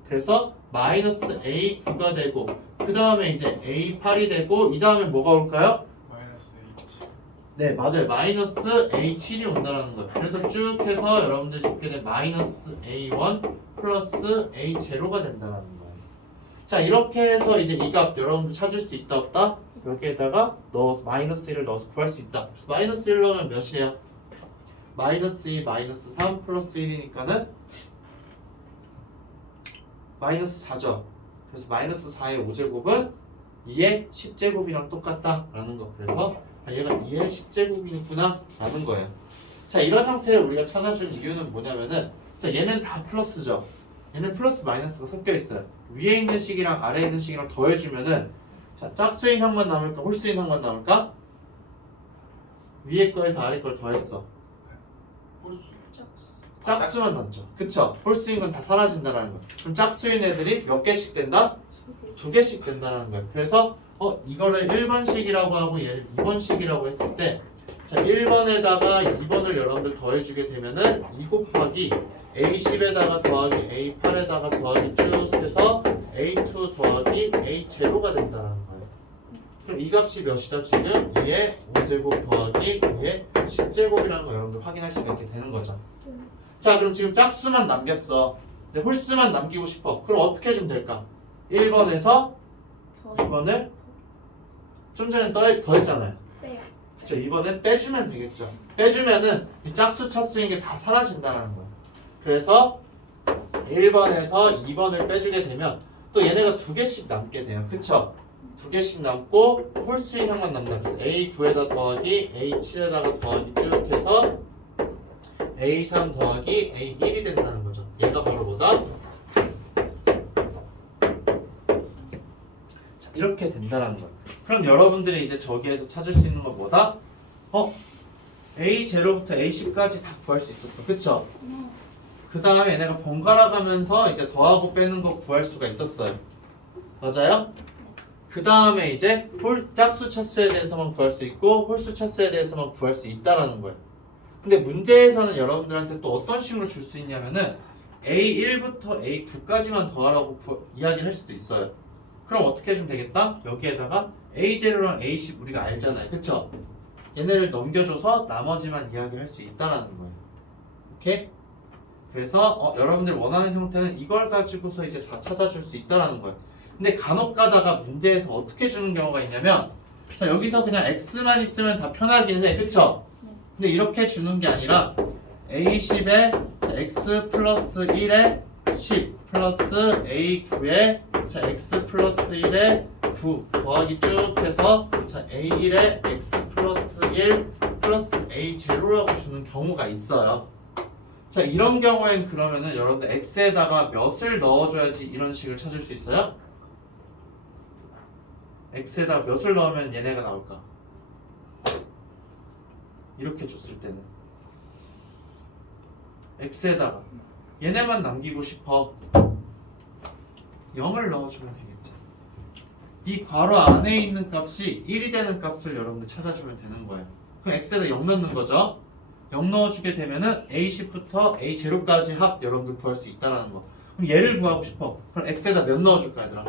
그래서 마이너스 A9가 되고 그 다음에 이제 A8이 되고 이 다음에 뭐가 올까요? 마이너스 H. 네 맞아요. 마이너스 A7이 온다는 거예요. 그래서 쭉 해서 여러분들이 적게 된 마이너스 A1 플러스 A0가 된다는 거예요. 자 이렇게 해서 이제 이 값 여러분들 찾을 수 있다 없다? 여기에다가 넣어서 마이너스 1을 넣어서 구할 수 있다. 그래서 마이너스 1 넣으면 몇이에요? 마이너스 2 마이너스 3 플러스 1이니까는 마이너스 4죠. 그래서 마이너스 4의 5제곱은 2의 10제곱이랑 똑같다라는 거. 그래서 얘가 2의 10제곱이구나 라는 거예요. 자 이런 형태를 우리가 찾아준 이유는 뭐냐면은 자 얘는 다 플러스죠. 얘는 플러스 마이너스가 섞여 있어요. 위에 있는 식이랑 아래에 있는 식이랑 더해주면은 자 짝수인 항만 남을까 홀수인 항만 남을까? 위에 거에서 아래 걸 더했어. 홀수. 짝수. 짝수만 남죠. 그쵸? 홀수인 건 다 사라진다는 거야. 그럼 짝수인 애들이 몇 개씩 된다? 2개씩 된다는 거야. 그래서 이거를 1번식이라고 하고 얘를 2번식이라고 했을 때 자 1번에다가 2번을 여러분들 더해주게 되면은 2 곱하기 A10에다가 더하기 A8에다가 더하기 쭉 해서 A2 더하기 A0가 된다는 거예요. 그럼 이 값이 몇이다 지금? 2의 5제곱 더하기 2의 10제곱이라는 거 여러분들 확인할 수가 있게 되는 거죠. 자 그럼 지금 짝수만 남겼어. 근데 홀수만 남기고 싶어. 그럼 어떻게 해주면 될까? 1번에서 2번을 좀 전에 더했잖아요. 빼요. 그쵸? 2번을 빼주면 되겠죠. 빼주면은 이 짝수 차수인 게 다 사라진다는 거야. 그래서 1번에서 2번을 빼주게 되면 또 얘네가 2개씩 남게 돼요. 그쵸? 2개씩 남고 홀수인 항만 남는다. 그래서 A9에다 더하기 A7에다가 더하기 쭉 해서 A3 더하기 A1이 된다는 거죠. 얘가 바로 뭐다? 자, 이렇게 된다는 거예요. 그럼 여러분들이 이제 저기에서 찾을 수 있는 건 뭐다? A0부터 A10까지 다 구할 수 있었어. 그쵸? 그 다음에 얘네가 번갈아 가면서 이제 더하고 빼는 거 구할 수가 있었어요. 맞아요? 그 다음에 이제 짝수 차수에 대해서만 구할 수 있고 홀수 차수에 대해서만 구할 수 있다라는 거예요. 근데 문제에서는 여러분들한테 또 어떤 식으로 줄 수 있냐면은 A1부터 A9까지만 더하라고 이야기를 할 수도 있어요. 그럼 어떻게 해주면 되겠다? 여기에다가 A0랑 A10 우리가 알잖아요. 그쵸? 얘네를 넘겨줘서 나머지만 이야기할 수 있다라는 거예요. 오케이? 그래서 여러분들 원하는 형태는 이걸 가지고서 이제 다 찾아줄 수 있다라는 거예요. 근데 간혹 가다가 문제에서 어떻게 주는 경우가 있냐면 자 여기서 그냥 X만 있으면 다 편하긴 해. 그쵸? 근데 이렇게 주는 게 아니라 A10에 X 플러스 1에 10 플러스 A9에 자 X 플러스 1에 9 더하기 쭉 해서 자 A1에 X 플러스 1 플러스 A0라고 주는 경우가 있어요. 자 이런 경우엔 그러면은 여러분들 X에다가 몇을 넣어줘야지 이런 식을 찾을 수 있어요? X에다가 몇을 넣으면 얘네가 나올까? 이렇게 줬을 때는 X에다가 얘네만 남기고 싶어 0을 넣어주면 되겠죠. 이 괄호 안에 있는 값이 1이 되는 값을 여러분들 찾아주면 되는 거예요. 그럼 X에다 0 넣는 거죠. 0 넣어주게 되면은 A10부터 A0까지 합 여러분들 구할 수 있다라는 거. 그럼 얘를 구하고 싶어. 그럼 X에다 몇 넣어줄까 얘들아?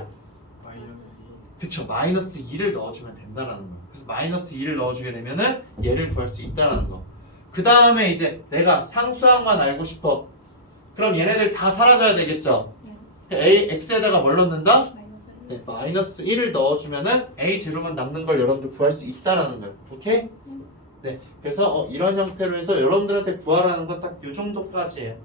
마이너스. 그쵸, 마이너스 2를 넣어주면 된다라는 거. 그래서 마이너스 2를 넣어주게 되면은 얘를 구할 수 있다라는 거. 그 다음에 이제 내가 상수항만 알고 싶어. 그럼 얘네들 다 사라져야 되겠죠. X에다가 뭘 넣는다? 네, 마이너스 1을 넣어주면은 A0만 남는 걸 여러분들 구할 수 있다라는 거예요. 오케이? 네, 그래서 이런 형태로 해서 여러분들한테 구하라는 건 딱 이 정도까지예요.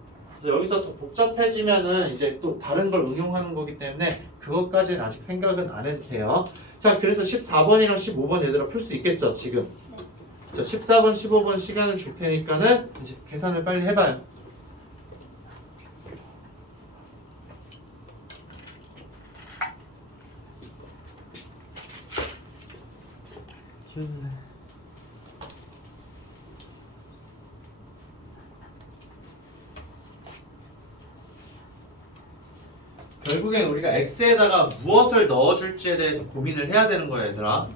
그래서 여기서 더 복잡해지면은 이제 또 다른 걸 응용하는 거기 때문에 그것까지는 아직 생각은 안 해도 돼요. 자, 그래서 14번이랑 15번 얘들아 풀 수 있겠죠, 지금? 자, 14번, 15번 시간을 줄 테니까는 이제 계산을 빨리 해봐요. 귀엽네. 결국엔 우리가 x에다가 무엇을 넣어줄지에 대해서 고민을 해야 되는 거야, 얘들아.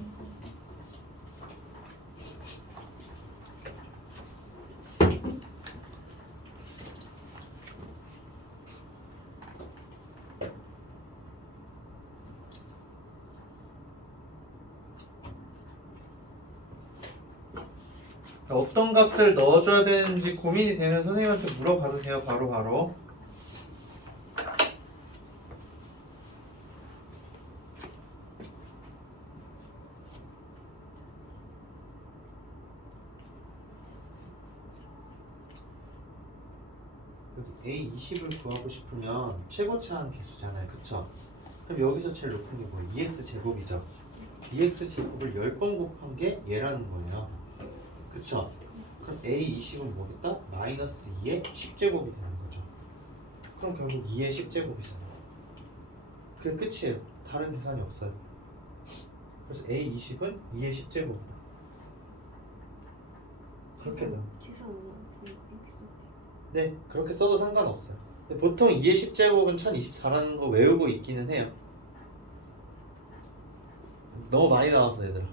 어떤 값을 넣어줘야 되는지 고민이 되면 선생님한테 물어봐도 돼요, 바로. 여기 A20을 구하고 싶으면 최고차항 개수잖아요, 그쵸? 그럼 여기서 제일 높은 게 뭐예요? 2x 제곱이죠. 2x 제곱을 10번 곱한 게 얘라는 거예요, 그쵸? 그럼 A20은 뭐겠다? 마이너스 2의 10제곱이 되는 거죠. 그럼 결국 2의 10제곱이잖아요. 그게 끝이에요. 다른 계산이 없어요. 그래서 A20은 2의 10제곱이다. 그렇게 돼. 계산 안 하고 그냥 이렇게 썼대. 네, 그렇게 써도 상관없어요. 근데 보통 2의 10제곱은 1024라는 거 외우고 있기는 해요. 너무 많이 나와서 얘들아.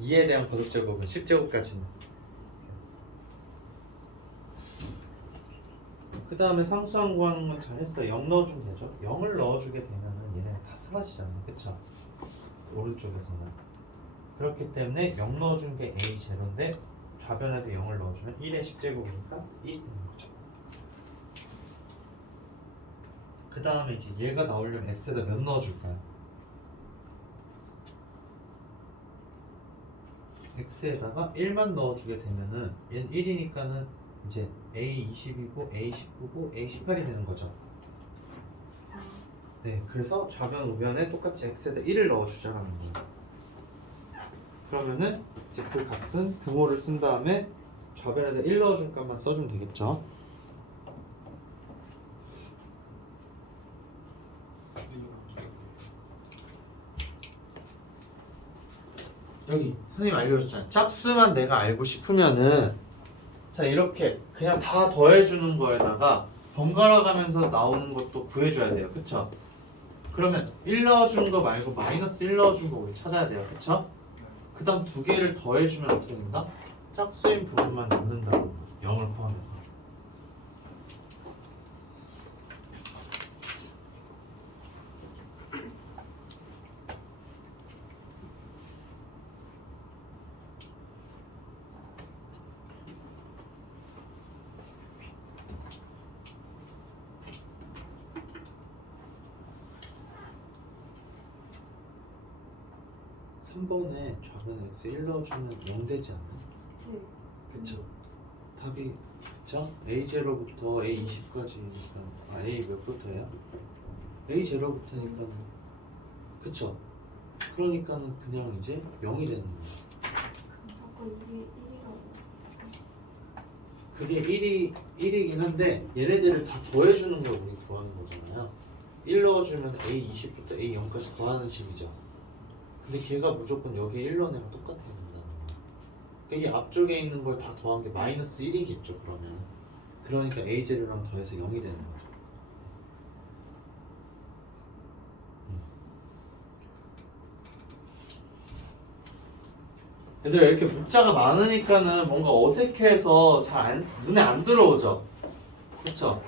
2에 대한 거듭제곱은 10제곱까지는. 그 다음에 상수항 구하는 건 잘했어요. 0 넣어주면 되죠. 0을 넣어주게 되면은 얘네가 다 사라지잖아요, 그쵸? 오른쪽에서는. 그렇기 때문에 0 넣어준 게 A 제로인데 좌변에도 0을 넣어주면 1의 10제곱이니까 1이 되는 거죠. 그 다음에 이제 얘가 나오려면 x에다 몇 넣어줄까요? x에다가 1만 넣어주게 되면은 얘는 1이니까는 이제 A20이고 A19고 A18이 되는 거죠. 네, 그래서 좌변 우변에 똑같이 x에다 1을 넣어주자라는 거예요. 그러면은 이제 그 값은 등호를 쓴 다음에 좌변에다 1 넣어준 값만 써주면 되겠죠. 여기 선생님 알려줬잖아요. 짝수만 내가 알고 싶으면은 자 이렇게 그냥 다 더해주는 거에다가 번갈아 가면서 나오는 것도 구해줘야 돼요, 그쵸? 그러면 1 넣어준 거 말고 마이너스 1 넣어준 거 우리 찾아야 돼요, 그쵸? 그 다음 두 개를 더해주면 어떻게 된다? 짝수인 부분만 넣는다고, 0을 포함해서. 한 번에 좌변 x 1 넣어주면 0 되지 않나요? 네. 그쵸? 답이 그쵸? A0부터 A20까지니까 A 몇부터예요? A0부터니까 그쵸? 그러니까는 그냥 이제 0이 되는 거예요. 아까 이게 1이라고 했었어. 그게 1이긴 한데 얘네들을 다 더해주는 걸 우리 구하는 거잖아요. 1 넣어주면 A20부터 A0까지 더하는 식이죠. 근데 걔가 무조건 여기에 1 넣은 애랑 똑같아야 된다는 거야. 그러니까 이게 앞쪽에 있는 걸 다 더한 게 마이너스 1이겠죠, 그러면. 그러니까 A0랑 더해서 0이 되는 거죠. 얘들아 이렇게 문자가 많으니까는 뭔가 어색해서 잘 눈에 안 들어오죠? 그쵸?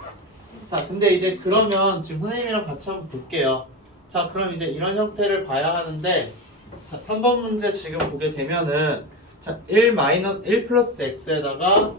자, 근데 이제 그러면 지금 선생님이랑 같이 한번 볼게요. 자, 그럼 이제 이런 형태를 봐야 하는데 자, 3번 문제 지금 보게 되면은 자, 1 플러스 x에다가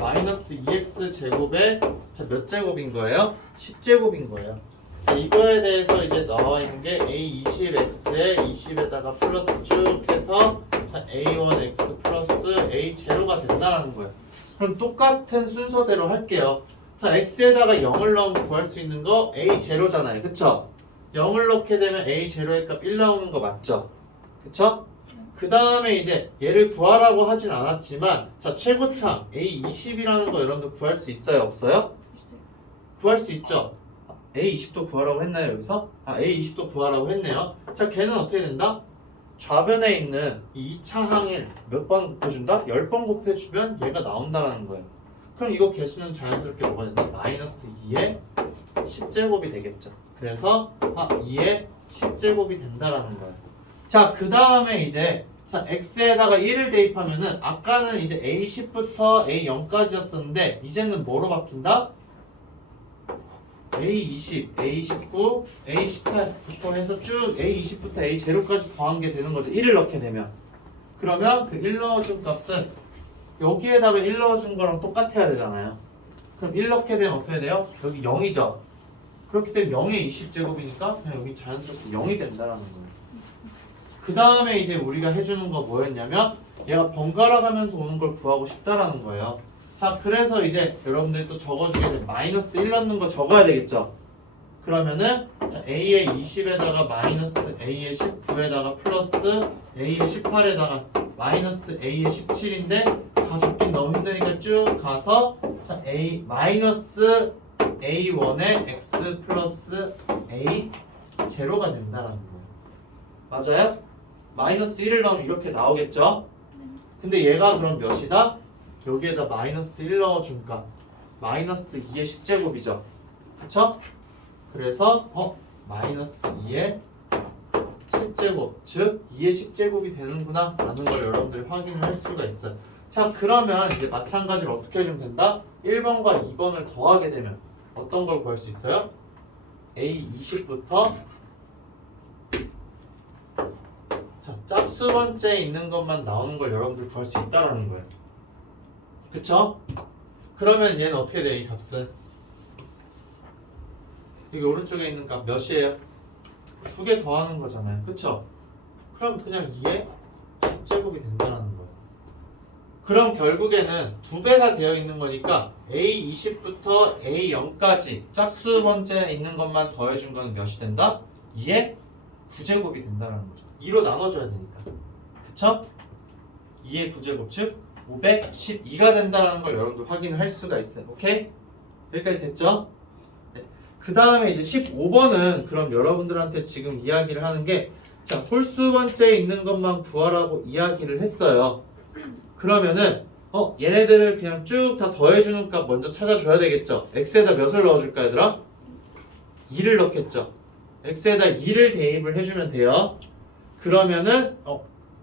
마이너스 2x 제곱에 자, 몇 제곱인 거예요? 10제곱인 거예요. 자, 이거에 대해서 이제 나와 있는 게 a20x에 20에다가 플러스 쭉 해서 자, a1x 플러스 a0가 된다라는 거예요. 그럼 똑같은 순서대로 할게요. 자 x에다가 0을 넣으면 구할 수 있는 거 a0잖아요. 그쵸? 0을 넣게 되면 a0의 값 1 나오는 거 맞죠? 그쵸? 그 다음에 이제 얘를 구하라고 하진 않았지만 자 최고창 a20이라는 거 여러분들 구할 수 있어요? 없어요? 구할 수 있죠? a20도 구하라고 했나요 여기서? a20도 구하라고 했네요. 자 걔는 어떻게 된다? 좌변에 있는 이 2차 항을 몇 번 곱해준다? 10번 곱해주면 얘가 나온다는 거예요. 그럼 이거 개수는 자연스럽게 뭐가 된다? 마이너스 2의 10제곱이 되겠죠. 그래서 2의 10제곱이 된다라는 거예요. 자, 그 다음에 이제 자 x에다가 1을 대입하면은 아까는 이제 a10부터 a0까지였었는데 이제는 뭐로 바뀐다? a20, a19, a18부터 해서 쭉 a20부터 a0까지 더한 게 되는 거죠. 1을 넣게 되면. 그러면 그 1 넣어준 값은 여기에다가 1 넣어준 거랑 똑같아야 되잖아요. 그럼 1 넣게 되면 어떻게 돼요? 여기 0이죠. 그렇기 때문에 0의 20제곱이니까 그냥 여기 자연스럽게 0이 된다라는 거예요. 그 다음에 이제 우리가 해주는 거 뭐였냐면 얘가 번갈아 가면서 오는 걸 구하고 싶다라는 거예요. 자 그래서 이제 여러분들이 또 적어주게 돼 마이너스 1 넣는 거 적어야 되겠죠. 그러면은 자 a의 20에다가 마이너스 a의 19에다가 플러스 a의 18에다가 마이너스 a의 17인데 다 적긴 너무 힘드니까 쭉 가서 자 a 마이너스 a1의 x 플러스 a 제로가 된다라는 거예요. 맞아요? 마이너스 1을 넣으면 이렇게 나오겠죠? 근데 얘가 그럼 몇이다? 여기에다 마이너스 1 넣어주니까 마이너스 2의 10제곱이죠. 그쵸? 그래서 마이너스 2의 10제곱 즉 2의 10제곱이 되는구나 라는 걸 여러분들이 확인을 할 수가 있어요. 자 그러면 이제 마찬가지로 어떻게 해주면 된다? 1번과 2번을 더하게 되면 어떤 걸 구할 수 있어요? a20부터 자 짝수 번째에 있는 것만 나오는 걸 여러분들 구할 수 있다라는 거예요. 그쵸? 그러면 얘는 어떻게 돼요? 이 값은 여기 오른쪽에 있는 값 몇이에요? 2개 더하는 거잖아요. 그쵸? 그럼 그냥 2의 10제곱이 된다는 거예요. 그럼 결국에는 2배가 되어 있는 거니까 A20부터 A0까지 짝수 번째에 있는 것만 더해준 거는 몇이 된다? 2의 9제곱이 된다는 거죠. 2로 나눠줘야 되니까. 그쵸? 2의 9제곱 즉 512가 된다는 걸 여러분들 확인을 할 수가 있어요. 오케이? 여기까지 됐죠? 네. 그 다음에 이제 15번은 그럼 여러분들한테 지금 이야기를 하는 게 자, 홀수 번째에 있는 것만 구하라고 이야기를 했어요. 그러면은 얘네들을 그냥 쭉 다 더해주는 값 먼저 찾아줘야 되겠죠. x에다 몇을 넣어줄까 얘들아? 2를 넣겠죠. x에다 2를 대입을 해주면 돼요. 그러면은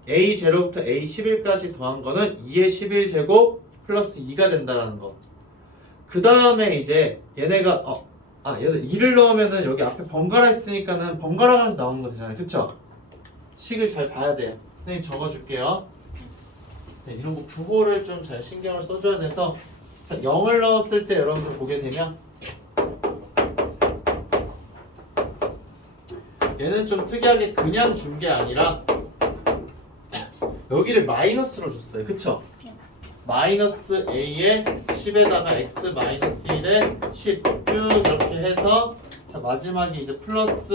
a0부터 a11까지 더한 거는 2의 11제곱 플러스 2가 된다는 거. 그 다음에 이제 얘네가 얘들 2를 넣으면은 여기 앞에 번갈아 있으니까는 번갈아 가면서 나오는 거 되잖아요. 그쵸? 식을 잘 봐야 돼요. 선생님 적어줄게요. 네, 이런 거 국어를 좀 잘 신경을 써줘야 돼서 자 0을 넣었을 때 여러분들 보게 되면 얘는 좀 특이하게 그냥 준 게 아니라 여기를 마이너스로 줬어요. 그쵸? 마이너스 a에 10에다가 x 마이너스 1에 10 쭉 이렇게 해서 자 마지막에 이제 플러스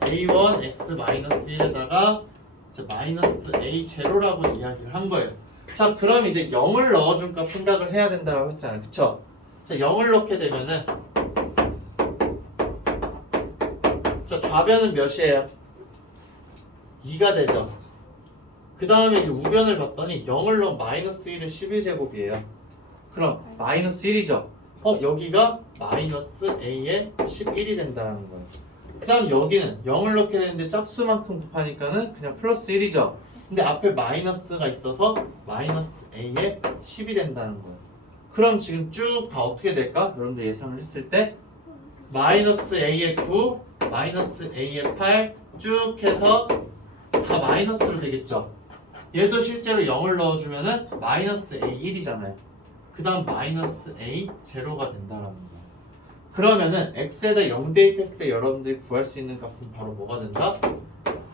a1 x 마이너스 1에다가 마이너스 a 제로라고 이야기를 한 거예요. 자 그럼 이제 0을 넣어준 값 생각을 해야 된다고 했잖아요. 그쵸? 자 0을 넣게 되면은 자 좌변은 몇이에요? 2가 되죠. 그 다음에 이제 우변을 봤더니 0을 넣으면 마이너스 1은 11제곱이에요. 그럼 마이너스 1이죠. 여기가 마이너스 a의 11이 된다는 거예요. 그 다음 여기는 0을 넣게 되는데 짝수만큼 곱하니까는 그냥 플러스 1이죠. 근데 앞에 마이너스가 있어서 마이너스 a의 10이 된다는 거예요. 그럼 지금 쭉 다 어떻게 될까? 여러분들 예상을 했을 때 마이너스 a의 9, 마이너스 a의 8 쭉 해서 다 마이너스로 되겠죠. 얘도 실제로 0을 넣어주면은 마이너스 a1이잖아요. 그 다음 마이너스 a 제로가 된다라는 거예요. 그러면은 x에다 0 대입했을 때 여러분들이 구할 수 있는 값은 바로 뭐가 된다?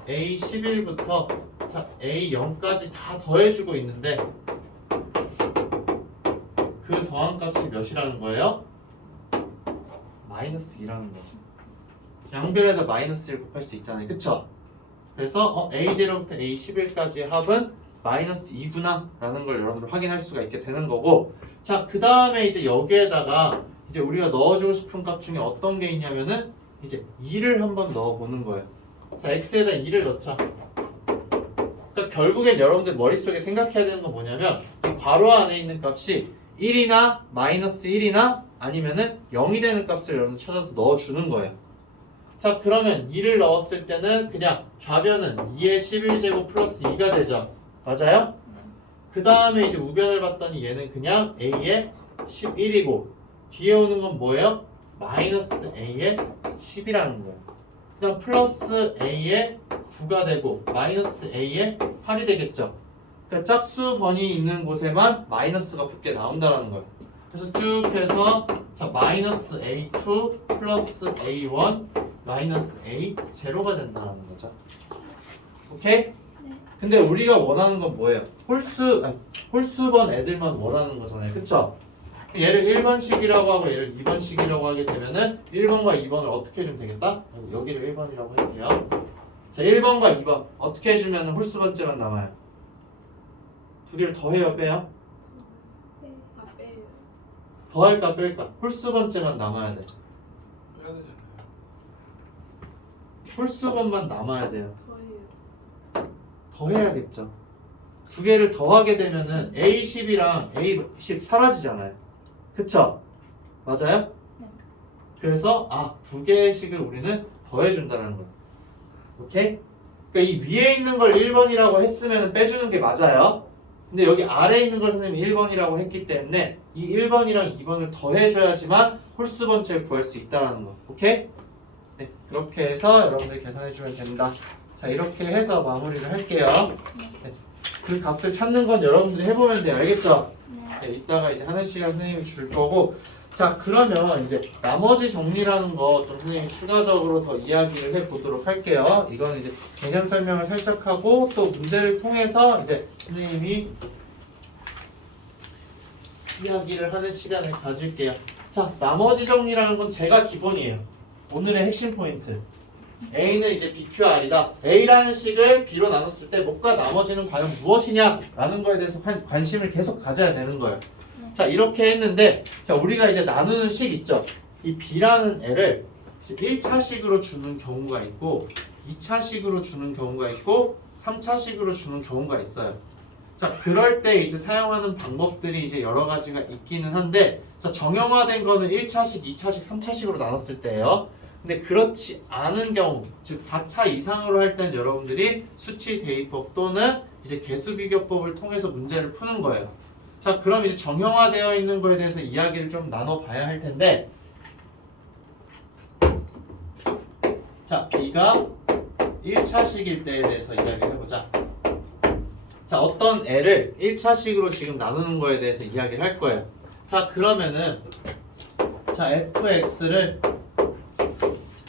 a11부터 자 a0까지 다 더해주고 있는데 그 더한 값이 몇이라는 거예요? 마이너스 2라는 거죠. 양변에다 마이너스 1 곱할 수 있잖아요. 그쵸? 그래서 A0부터 A11까지의 합은 마이너스 2구나 라는 걸 여러분들 확인할 수가 있게 되는 거고, 자 그 다음에 이제 여기에다가 이제 우리가 넣어주고 싶은 값 중에 어떤 게 있냐면은 이제 2를 한번 넣어보는 거예요. 자 x에다 2를 넣자. 그러니까 결국엔 여러분들 머릿속에 생각해야 되는 건 뭐냐면 이 괄호 안에 있는 값이 1이나 마이너스 1이나 아니면은 0이 되는 값을 여러분들 찾아서 넣어주는 거예요. 자 그러면 2를 넣었을 때는 그냥 좌변은 2의 11제곱 플러스 2가 되죠. 맞아요? 그 다음에 이제 우변을 봤더니 얘는 그냥 a의 11이고 뒤에 오는 건 뭐예요? 마이너스 a의 10이라는 거예요. 그냥 플러스 a의 9가 되고 마이너스 a의 8이 되겠죠. 그러니까 짝수 번이 있는 곳에만 마이너스가 붙게 나온다는 거예요. 그래서 쭉 해서 자 마이너스 a2 플러스 a1 마이너스 a 제로가 된다는 거죠. 오케이? 근데 우리가 원하는 건 뭐예요? 홀수번 애들만 원하는 거잖아요. 그쵸? 얘를 1번식이라고 하고 얘를 2번식이라고 하게 되면은 1번과 2번을 어떻게 해주면 되겠다? 여기를 1번이라고 할게요. 자 1번과 2번 어떻게 해주면 홀수번째만 남아요? 두 개를 더해요 빼요? 빼요. 더할까 뺄까? 홀수번째만 남아야 돼. 빼야 되잖아요. 홀수번만 남아야 돼요. 더해요. 더해야겠죠. 두 개를 더하게 되면은 A10이랑 A10 사라지잖아요. 그쵸? 맞아요? 네. 그래서 두 개의 식을 우리는 더해준다는 거예요. 오케이? 그러니까 이 위에 있는 걸 1번이라고 했으면 빼주는 게 맞아요. 근데 여기 아래에 있는 걸 선생님이 1번이라고 했기 때문에 이 1번이랑 2번을 더해줘야지만 홀수번째를 구할 수 있다는 거. 오케이? 네, 그렇게 해서 여러분들 계산해주면 됩니다. 자, 이렇게 해서 마무리를 할게요. 네, 그 값을 찾는 건 여러분들이 해보면 돼요. 알겠죠? 네, 이따가 이제 하는 시간 선생님이 줄 거고, 자 그러면 이제 나머지 정리라는 거 좀 선생님이 추가적으로 더 이야기를 해보도록 할게요. 이건 이제 개념 설명을 살짝 하고 또 문제를 통해서 이제 선생님이 이야기를 하는 시간을 가질게요. 자 나머지 정리라는 건 제가 기본이에요. 오늘의 핵심 포인트. A는 이제 BQR이다. A라는 식을 B로 나눴을 때 뭐가 나머지는 과연 무엇이냐라는 거에 대해서 관심을 계속 가져야 되는 거예요. 자 이렇게 했는데 자 우리가 이제 나누는 식 있죠. 이 B라는 애를 1차식으로 주는 경우가 있고 2차식으로 주는 경우가 있고 3차식으로 주는 경우가 있어요. 자 그럴 때 이제 사용하는 방법들이 이제 여러 가지가 있기는 한데 자 정형화된 거는 1차식, 2차식, 3차식으로 나눴을 때예요. 근데 그렇지 않은 경우, 즉 4차 이상으로 할 때는 여러분들이 수치 대입법 또는 이제 개수 비교법을 통해서 문제를 푸는 거예요. 자, 그럼 이제 정형화되어 있는 거에 대해서 이야기를 좀 나눠봐야 할 텐데, 자, B가 1차식일 때에 대해서 이야기를 해보자. 자, 어떤 애를 1차식으로 지금 나누는 거에 대해서 이야기를 할 거예요. 자, 그러면은 자, fx를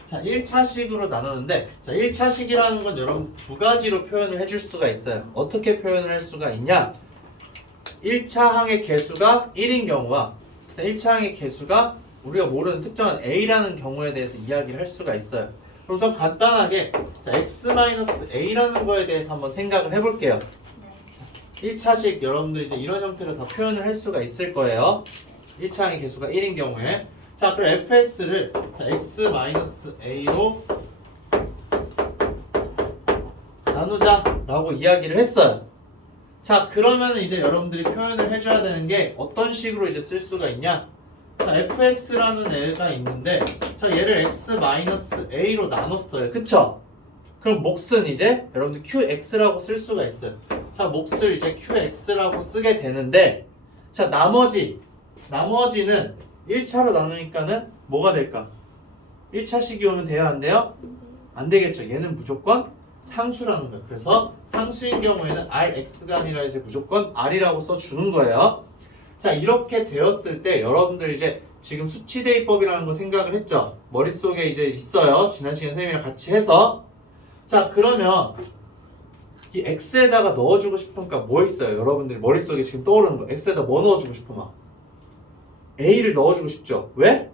자 1차식으로 나누는데 자 1차식이라는 건 여러분 두 가지로 표현을 해줄 수가 있어요. 어떻게 표현을 할 수가 있냐? 1차 항의 개수가 1인 경우와 1차 항의 개수가 우리가 모르는 특정한 A라는 경우에 대해서 이야기를 할 수가 있어요. 그래서 간단하게 자 x-a라는 거에 대해서 한번 생각을 해볼게요. 1차식 여러분들 이제 이런 형태로 다 표현을 할 수가 있을 거예요. 1차 항의 개수가 1인 경우에 자 그럼 fx를 자, x-a로 나누자 라고 이야기를 했어요. 자 그러면 이제 여러분들이 표현을 해줘야 되는 게 어떤 식으로 이제 쓸 수가 있냐. 자 fx라는 애가 있는데 자 얘를 x-a로 나눴어요. 그쵸? 그럼 몫은 이제 여러분들 qx라고 쓸 수가 있어요. 자 몫을 이제 qx라고 쓰게 되는데 자 나머지는 1차로 나누니까는 뭐가 될까? 1차식이 오면 돼요? 안 돼요? 안 되겠죠. 얘는 무조건 상수라는 거예요. 그래서 상수인 경우에는 rx가 아니라 이제 무조건 r이라고 써주는 거예요. 자 이렇게 되었을 때 여러분들 이제 지금 수치 대입법이라는 거 생각을 했죠. 머릿속에 이제 있어요. 지난 시간 선생님이랑 같이 해서 자 그러면 이 x에다가 넣어주고 싶은 값 뭐 있어요? 여러분들이 머릿속에 지금 떠오르는 거 x에다 뭐 넣어주고 싶어 막? A를 넣어주고 싶죠. 왜?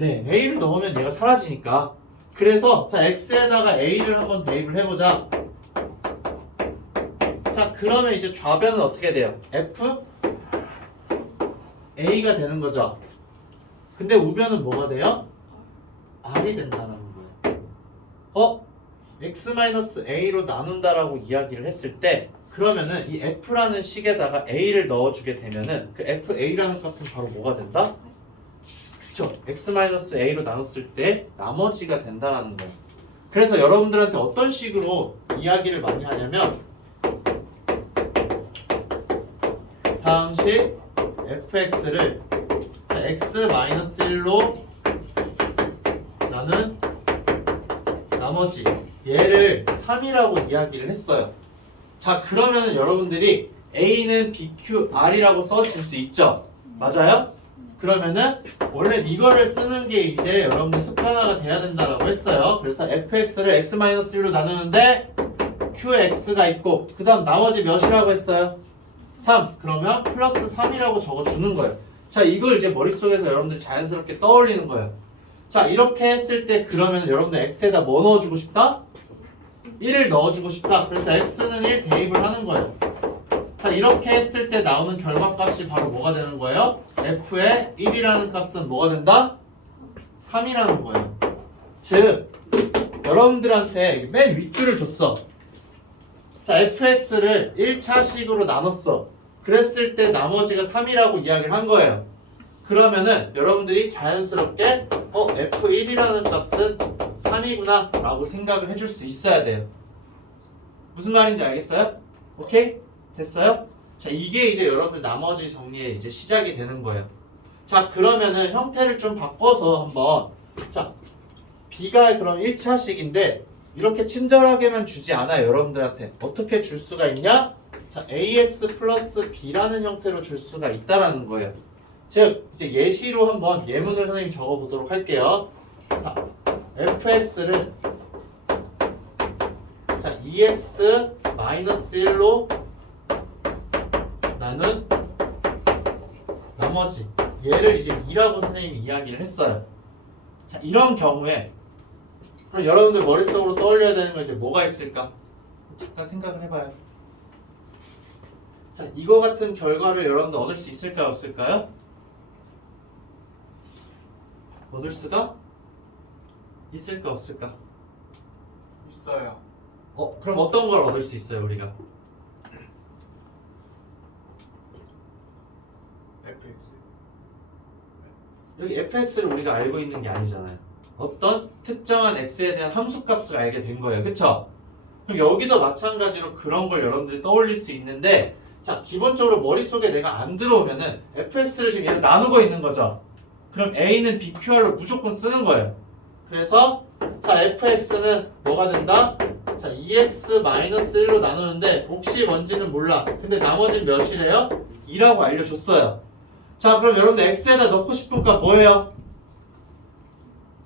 네, a를 넣으면 얘가 사라지니까. 그래서 자 x에다가 a를 한번 대입을 해보자. 자 그러면 이제 좌변은 어떻게 돼요? f a가 되는 거죠. 근데 우변은 뭐가 돼요? r이 된다는 거예요. x-a로 나눈다라고 이야기를 했을 때 그러면은 이 f라는 식에다가 a를 넣어주게 되면은 그 fa라는 값은 바로 뭐가 된다? 그쵸? x-a로 나눴을 때 나머지가 된다라는 거예요. 그래서 여러분들한테 어떤 식으로 이야기를 많이 하냐면 다음식 fx를 x-1로 나눈 나머지 얘를 3이라고 이야기를 했어요. 자 그러면 여러분들이 a는 bqr이라고 써줄 수 있죠? 맞아요? 그러면은 원래 이거를 쓰는 게 이제 여러분들 습관화가 돼야 된다라고 했어요. 그래서 fx를 x-1로 나누는데 qx가 있고 그 다음 나머지 몇이라고 했어요? 3. 그러면 플러스 3이라고 적어주는 거예요. 자 이걸 이제 머릿속에서 여러분들이 자연스럽게 떠올리는 거예요. 자 이렇게 했을 때 그러면 여러분들 x에다 뭐 넣어주고 싶다? 1을 넣어주고 싶다. 그래서 x는 1 대입을 하는 거예요. 자 이렇게 했을 때 나오는 결과값이 바로 뭐가 되는 거예요? f의 1이라는 값은 뭐가 된다? 3이라는 거예요. 즉 여러분들한테 맨 윗줄을 줬어. 자 fx를 1차식으로 나눴어. 그랬을 때 나머지가 3이라고 이야기를 한 거예요. 그러면은 여러분들이 자연스럽게 f1이라는 값은 3이구나 라고 생각을 해줄 수 있어야 돼요. 무슨 말인지 알겠어요? 오케이? 됐어요? 자 이게 이제 여러분들 나머지 정리의 이제 시작이 되는 거예요. 자 그러면은 형태를 좀 바꿔서 한번 자 b가 그럼 1차식인데 이렇게 친절하게만 주지 않아요. 여러분들한테 어떻게 줄 수가 있냐? 자 ax 플러스 b라는 형태로 줄 수가 있다라는 거예요. 즉 이제 예시로 한번 예문을 선생님 적어보도록 할게요. 자 fx를 자 2x 마이너스 1로 나눈 나머지 얘를 이제 2라고 선생님이 이야기를 했어요. 자 이런 경우에 그럼 여러분들 머릿속으로 떠올려야 되는 건 이제 뭐가 있을까? 잠깐 생각을 해봐요. 자 이거 같은 결과를 여러분들 얻을 수 있을까요? 없을까요? 얻을 수가 있을까 없을까? 있어요. 그럼 어떤 걸 얻을 수 있어요 우리가? fx. 여기 fx를 우리가 알고 있는 게 아니잖아요. 어떤 특정한 x에 대한 함수값을 알게 된 거예요. 그쵸? 그럼 여기도 마찬가지로 그런 걸 여러분들이 떠올릴 수 있는데 자 기본적으로 머릿속에 내가 안 들어오면은 fx를 지금 얘를 나누고 있는 거죠. 그럼 a는 bqr로 무조건 쓰는 거예요. 그래서 자 fx는 뭐가 된다? 자 2x-1로 나누는데 몫이 뭔지는 몰라. 근데 나머지는 몇이래요? 2라고 알려줬어요. 자 그럼 여러분들 x에다 넣고 싶은 값 뭐예요?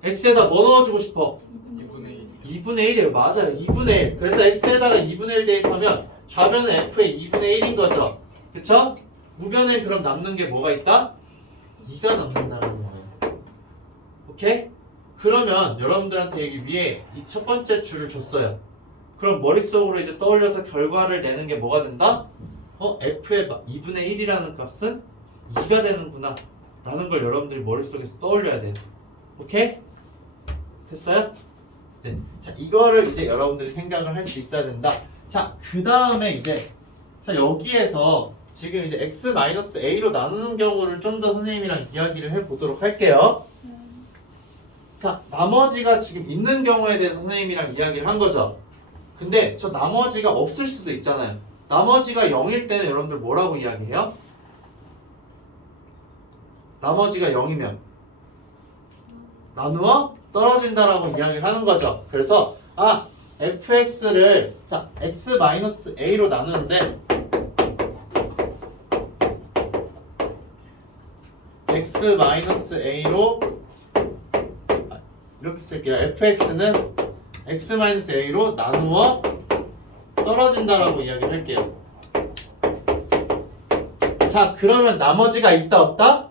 x에다 뭐 넣어주고 싶어? 2분의 1. 2분의 1이에요. 맞아요. 2분의 1. 그래서 x에다가 2분의 1 대입하면 좌변은 f의 2분의 1인 거죠. 그쵸? 우변에 그럼 남는 게 뭐가 있다? 2가 남는다는 거예요. 오케이? 그러면 여러분들한테 여기 위에 이 첫 번째 줄을 줬어요. 그럼 머릿속으로 이제 떠올려서 결과를 내는 게 뭐가 된다? f의 2분의 1이라는 값은 2가 되는구나 라는 걸 여러분들이 머릿속에서 떠올려야 돼요. 오케이? 됐어요? 네. 자, 이거를 이제 여러분들이 생각을 할 수 있어야 된다. 자, 그 다음에 이제 자 여기에서 지금 이제 x-a로 나누는 경우를 좀 더 선생님이랑 이야기를 해보도록 할게요. 자, 나머지가 지금 있는 경우에 대해서 선생님이랑 이야기를 한 거죠. 근데 저 나머지가 없을 수도 있잖아요. 나머지가 0일 때는 여러분들 뭐라고 이야기해요? 나머지가 0이면 나누어 떨어진다라고 이야기를 하는 거죠. 그래서 fx를 자 x-a로 나누는데 x-a로 이렇게 쓸게요. fx는 x-a로 나누어 떨어진다라고 이야기를 할게요. 자 그러면 나머지가 있다 없다?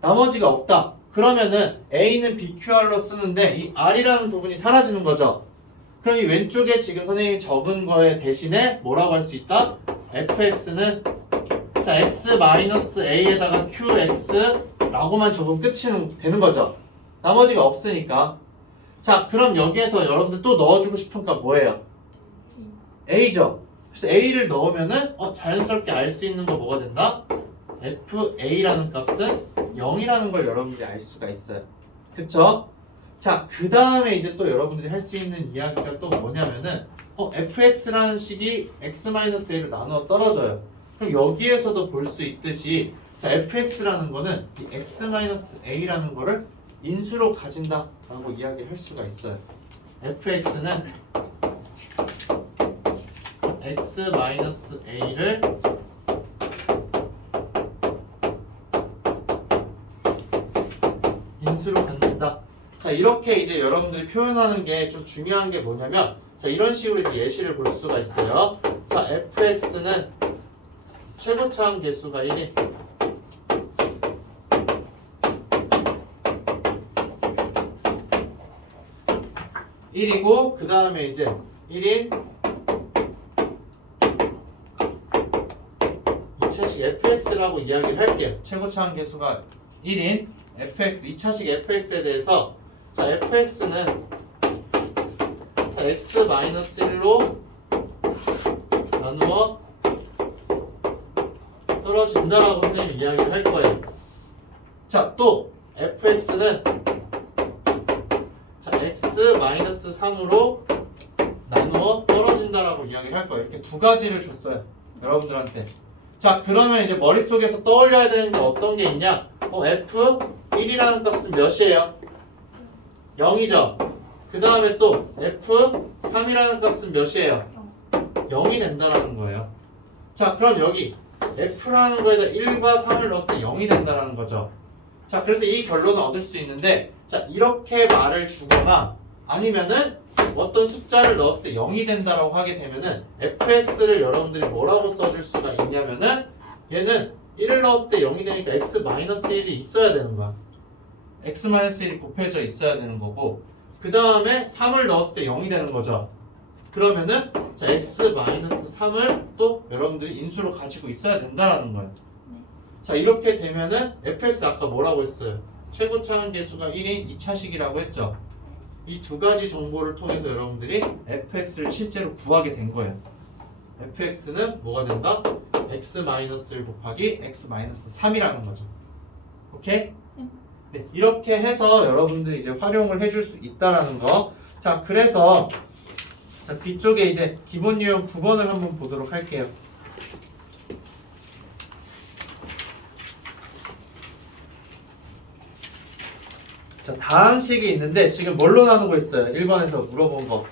나머지가 없다. 그러면은 A는 BQR로 쓰는데 이 R이라는 부분이 사라지는 거죠. 그럼 이 왼쪽에 지금 선생님이 적은 거에 대신에 뭐라고 할 수 있다? fx는 자 x-a에다가 qx라고만 적으면 끝이 되는 거죠. 나머지가 없으니까. 자 그럼 여기에서 여러분들 또 넣어주고 싶은 값 뭐예요? a죠. 그래서 a를 넣으면은 자연스럽게 알 수 있는 거 뭐가 된다? fa라는 값은 0이라는 걸 여러분들이 알 수가 있어요. 그쵸? 자, 그 다음에 이제 또 여러분들이 할 수 있는 이야기가 또 뭐냐면은 fx라는 식이 x-a로 나누어 떨어져요. 그럼 여기에서도 볼 수 있듯이 자, fx라는 거는 이 x-a라는 거를 인수로 가진다 라고 이야기를 할 수가 있어요. fx는 x-a를 인수로 갖는다. 자 이렇게 이제 여러분들이 표현하는 게 좀 중요한 게 뭐냐면 자 이런 식으로 이제 예시를 볼 수가 있어요. 자 fx는 최고차항 개수가 1이 1이고 그 다음에 이제 1인 2차식 fx라고 이야기를 할게요. 최고차항 개수가 1인 fx 2차식 fx에 대해서 자 fx는 자 x-1로 나누어 떨어진다라고 선생님이 이야기를 할 거예요. 자 또 fx는 자 x-3으로 나누어 떨어진다라고 이야기를 할 거예요. 이렇게 두 가지를 줬어요. 여러분들한테. 자 그러면 이제 머릿속에서 떠올려야 되는 게 어떤 게 있냐? f1이라는 값은 몇이에요? 0이죠. 그 다음에 또 f3이라는 값은 몇이에요? 0이 된다라는 거예요. 자 그럼 여기 f라는 거에다 1과 3을 넣었을 때 0이 된다라는 거죠. 자 그래서 이 결론을 얻을 수 있는데 자 이렇게 말을 주거나 아니면은 어떤 숫자를 넣었을 때 0이 된다라고 하게 되면은 fx를 여러분들이 뭐라고 써줄 수가 있냐면은 얘는 1을 넣었을 때 0이 되니까 x-1이 있어야 되는 거야. x-1이 곱해져 있어야 되는 거고 그 다음에 3을 넣었을 때 0이 되는 거죠. 그러면은 자 x-3을 또 여러분들이 인수로 가지고 있어야 된다라는 거예요. 자 이렇게 되면은 fx 아까 뭐라고 했어요? 최고차항 개수가 1인 2차식이라고 했죠. 이 두 가지 정보를 통해서 여러분들이 fx를 실제로 구하게 된 거예요. fx는 뭐가 된다? x-1 곱하기 x-3이라는 거죠. 오케이? 네, 이렇게 해서 여러분들이 이제 활용을 해줄 수 있다라는 거. 자, 그래서 자 뒤쪽에 이제 기본 유형 9번을 한번 보도록 할게요. 자, 다항식이 있는데 지금 뭘로 나누고 있어요? 1번에서 물어본 거.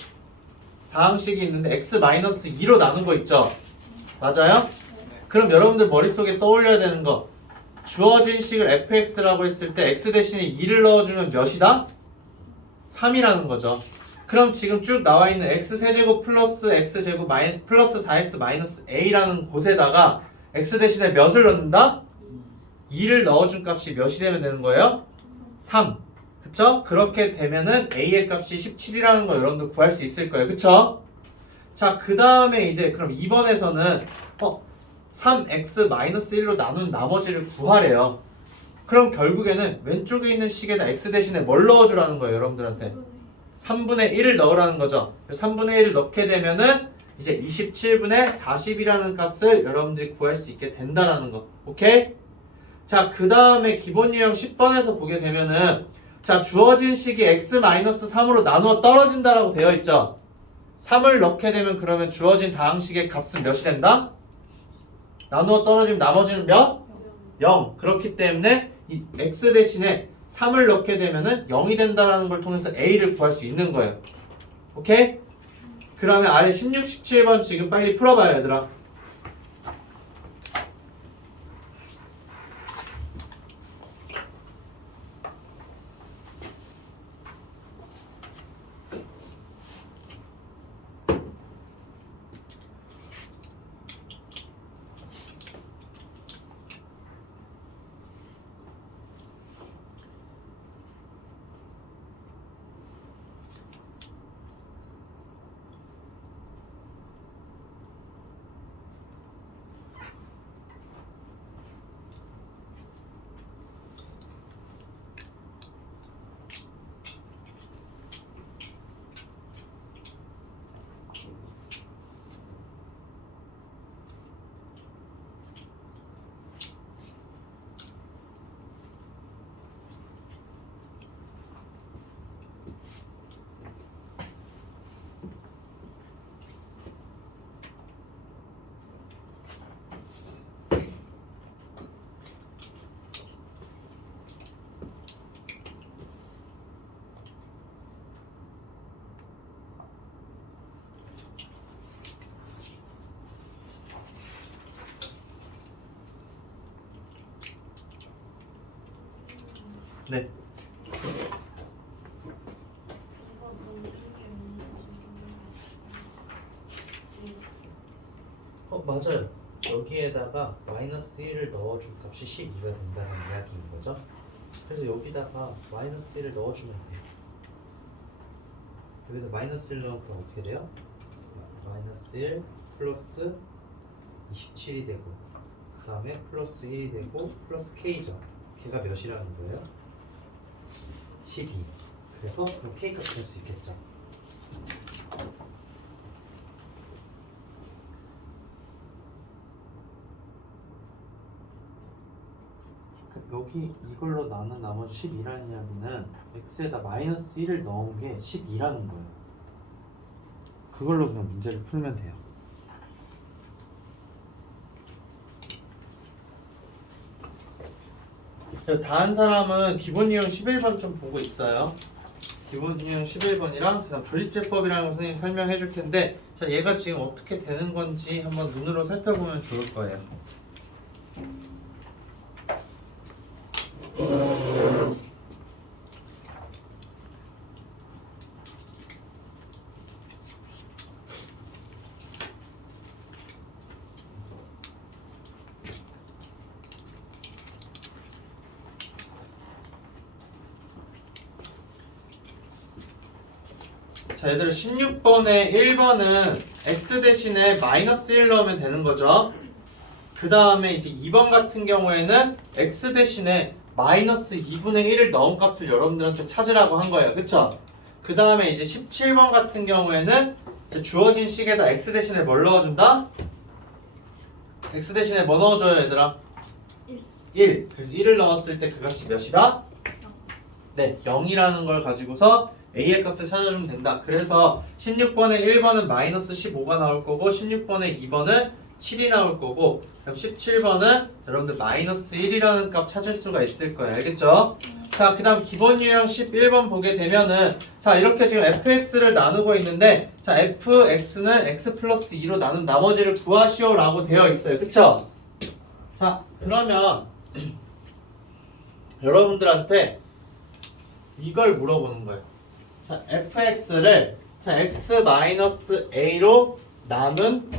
다항식이 있는데 x-2로 나눈 거 있죠? 맞아요? 그럼 여러분들 머릿속에 떠올려야 되는 거 주어진 식을 fx라고 했을 때 x 대신에 2를 넣어주면 몇이다? 3이라는 거죠. 그럼 지금 쭉 나와 있는 x세제곱 플러스 x제곱 플러스 4x 마이너스 a라는 곳에다가 x 대신에 몇을 넣는다? 2를 넣어준 값이 몇이 되면 되는 거예요? 3. 그쵸? 그렇게 되면은 a의 값이 17이라는 거 여러분들 구할 수 있을 거예요. 그쵸? 자, 그 다음에 이제 그럼 2번에서는 3x-1로 나눈 나머지를 구하래요. 그럼 결국에는 왼쪽에 있는 식에다 x 대신에 뭘 넣어주라는 거예요, 여러분들한테? 3분의 1을 넣으라는 거죠. 3분의 1을 넣게 되면은 이제 27분의 40이라는 값을 여러분들이 구할 수 있게 된다라는 거. 오케이? 자, 그 다음에 기본 유형 10번에서 보게 되면은 자, 주어진 식이 x-3으로 나누어 떨어진다라고 되어 있죠. 3을 넣게 되면 그러면 주어진 다항식의 값은 몇이 된다? 나누어 떨어지면 나머지는 몇? 0. 그렇기 때문에 이 x 대신에 3을 넣게 되면은 0이 된다라는 걸 통해서 a를 구할 수 있는 거예요. 오케이? 그러면 아래 16, 17번 지금 빨리 풀어봐요, 얘들아. 네. 이거 모르는 게 뭔지 모르겠어. 맞아요. 여기에다가 마이너스 1을 넣어줄 값이 12가 된다는 이야기인 거죠. 그래서 여기다가 마이너스 1을 넣어주면 돼요. 여기다 마이너스 1 넣으면 어떻게 돼요? 마이너스 1 플러스 27이 되고 그 다음에 플러스 1이 되고 플러스 k죠. k가 몇이라는 거예요? 12. 그래서 그럼 k 값 될 수 있겠죠. 여기 이걸로 나눈 나머지 12라는 이야기는 x에다 마이너스 1을 넣은 게 12라는 거예요. 그걸로 그냥 문제를 풀면 돼요. 다른 사람은 기본 유형 11번 좀 보고 있어요. 기본 유형 11번이랑 그다음 조립제법이라는 거 선생님이 설명해 줄 텐데 자 얘가 지금 어떻게 되는 건지 한번 눈으로 살펴보면 좋을 거예요. 자, 얘들아 16번에 1번은 x 대신에 마이너스 1 넣으면 되는 거죠. 그 다음에 이제 2번 같은 경우에는 x 대신에 마이너스 2분의 1을 넣은 값을 여러분들한테 찾으라고 한 거예요. 그쵸? 그 다음에 이제 17번 같은 경우에는 이제 주어진 식에다 x 대신에 뭘 넣어준다? x 대신에 뭐 넣어줘요 얘들아? 1. 그래서 1을 넣었을 때 그 값이 몇이다? 네, 0이라는 걸 가지고서 a의 값을 찾아주면 된다. 그래서 16번에 1번은 마이너스 15가 나올 거고 16번에 2번은 7이 나올 거고 그럼 17번은 여러분들 마이너스 1이라는 값 찾을 수가 있을 거예요. 알겠죠? 자, 그 다음 기본 유형 11번 보게 되면은 자 이렇게 지금 fx를 나누고 있는데 자 fx는 x 플러스 2로 나눈 나머지를 구하시오 라고 되어 있어요. 그쵸? 자 그러면 여러분들한테 이걸 물어보는 거예요. 자, fx를 자 x-a로 나눈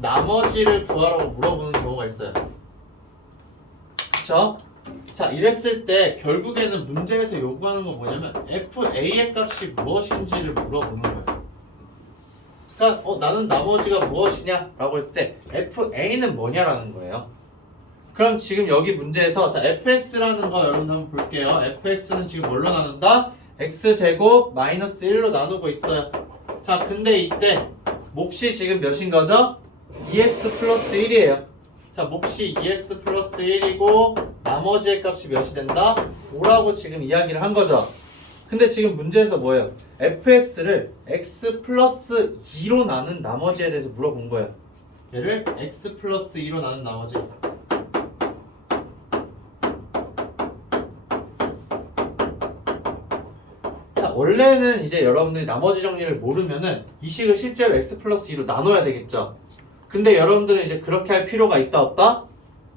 나머지를 구하라고 물어보는 경우가 있어요. 그쵸? 자, 이랬을 때 결국에는 문제에서 요구하는 건 뭐냐면 fa의 값이 무엇인지를 물어보는 거예요. 그러니까 나는 나머지가 무엇이냐? 라고 했을 때 fa는 뭐냐라는 거예요. 그럼 지금 여기 문제에서 자 fx라는 거 여러분들 한번 볼게요. fx는 지금 뭘로 나눈다? x제곱 마이너스 1로 나누고 있어요. 자 근데 이때 몫이 지금 몇인 거죠? 2x 플러스 1이에요. 자 몫이 2x 플러스 1이고 나머지의 값이 몇이 된다? 5라고 지금 이야기를 한 거죠. 근데 지금 문제에서 뭐예요? fx를 x 플러스 2로 나눈 나머지에 대해서 물어본 거예요. 얘를 x 플러스 2로 나눈 나머지 원래는 이제 여러분들이 나머지 정리를 모르면은 이 식을 실제로 x 플러스 2로 나눠야 되겠죠. 근데 여러분들은 이제 그렇게 할 필요가 있다 없다?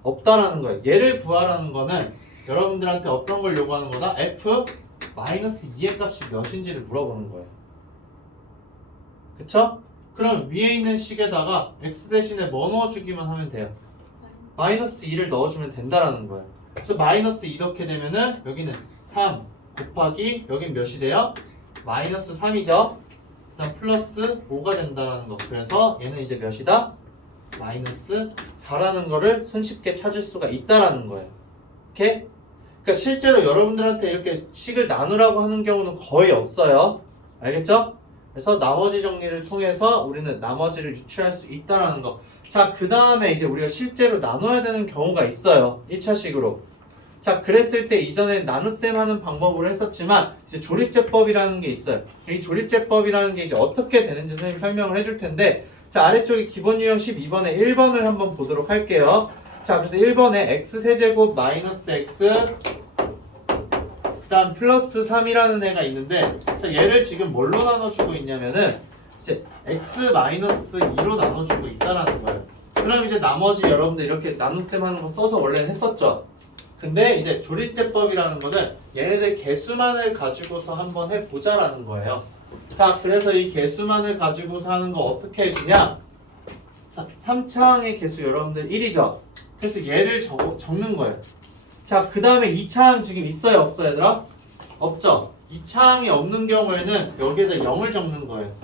없다라는 거예요. 얘를 구하라는 거는 여러분들한테 어떤 걸 요구하는 거다? f 마이너스 2의 값이 몇인지를 물어보는 거예요. 그쵸? 그럼 위에 있는 식에다가 x 대신에 뭐 넣어주기만 하면 돼요? 마이너스 2를 넣어주면 된다라는 거예요. 그래서 마이너스 2 넣게 되면은 여기는 3 곱하기 여긴 몇이 돼요? 마이너스 3이죠. 그다음 플러스 5가 된다라는 거. 그래서 얘는 이제 몇이다? 마이너스 4라는 거를 손쉽게 찾을 수가 있다라는 거예요. 오케이? 그러니까 실제로 여러분들한테 이렇게 식을 나누라고 하는 경우는 거의 없어요. 알겠죠? 그래서 나머지 정리를 통해서 우리는 나머지를 유출할 수 있다라는 거. 자, 그 다음에 이제 우리가 실제로 나눠야 되는 경우가 있어요. 1차식으로. 자, 그랬을 때 이전에 나눗셈 하는 방법으로 했었지만 이제 조립제법이라는 게 있어요. 이 조립제법이라는 게 이제 어떻게 되는지 선생님이 설명을 해줄 텐데 자, 아래쪽에 기본 유형 12번에 1번을 한번 보도록 할게요. 자, 그래서 1번에 x세제곱 마이너스 x 그 다음 플러스 3이라는 애가 있는데 자, 얘를 지금 뭘로 나눠주고 있냐면은 이제 x 마이너스 2로 나눠주고 있다라는 거예요. 그럼 이제 나머지 여러분들 이렇게 나눗셈 하는 거 써서 원래는 했었죠. 근데 이제 조립제법이라는 거는 얘네들 개수만을 가지고서 한번 해보자라는 거예요. 자, 그래서 이 개수만을 가지고서 하는 거 어떻게 해주냐? 자, 3차항의 개수 여러분들 1이죠. 그래서 얘를 적는 거예요. 자, 그 다음에 2차항 지금 있어요, 없어요, 얘들아? 없죠. 2차항이 없는 경우에는 여기에다 0을 적는 거예요.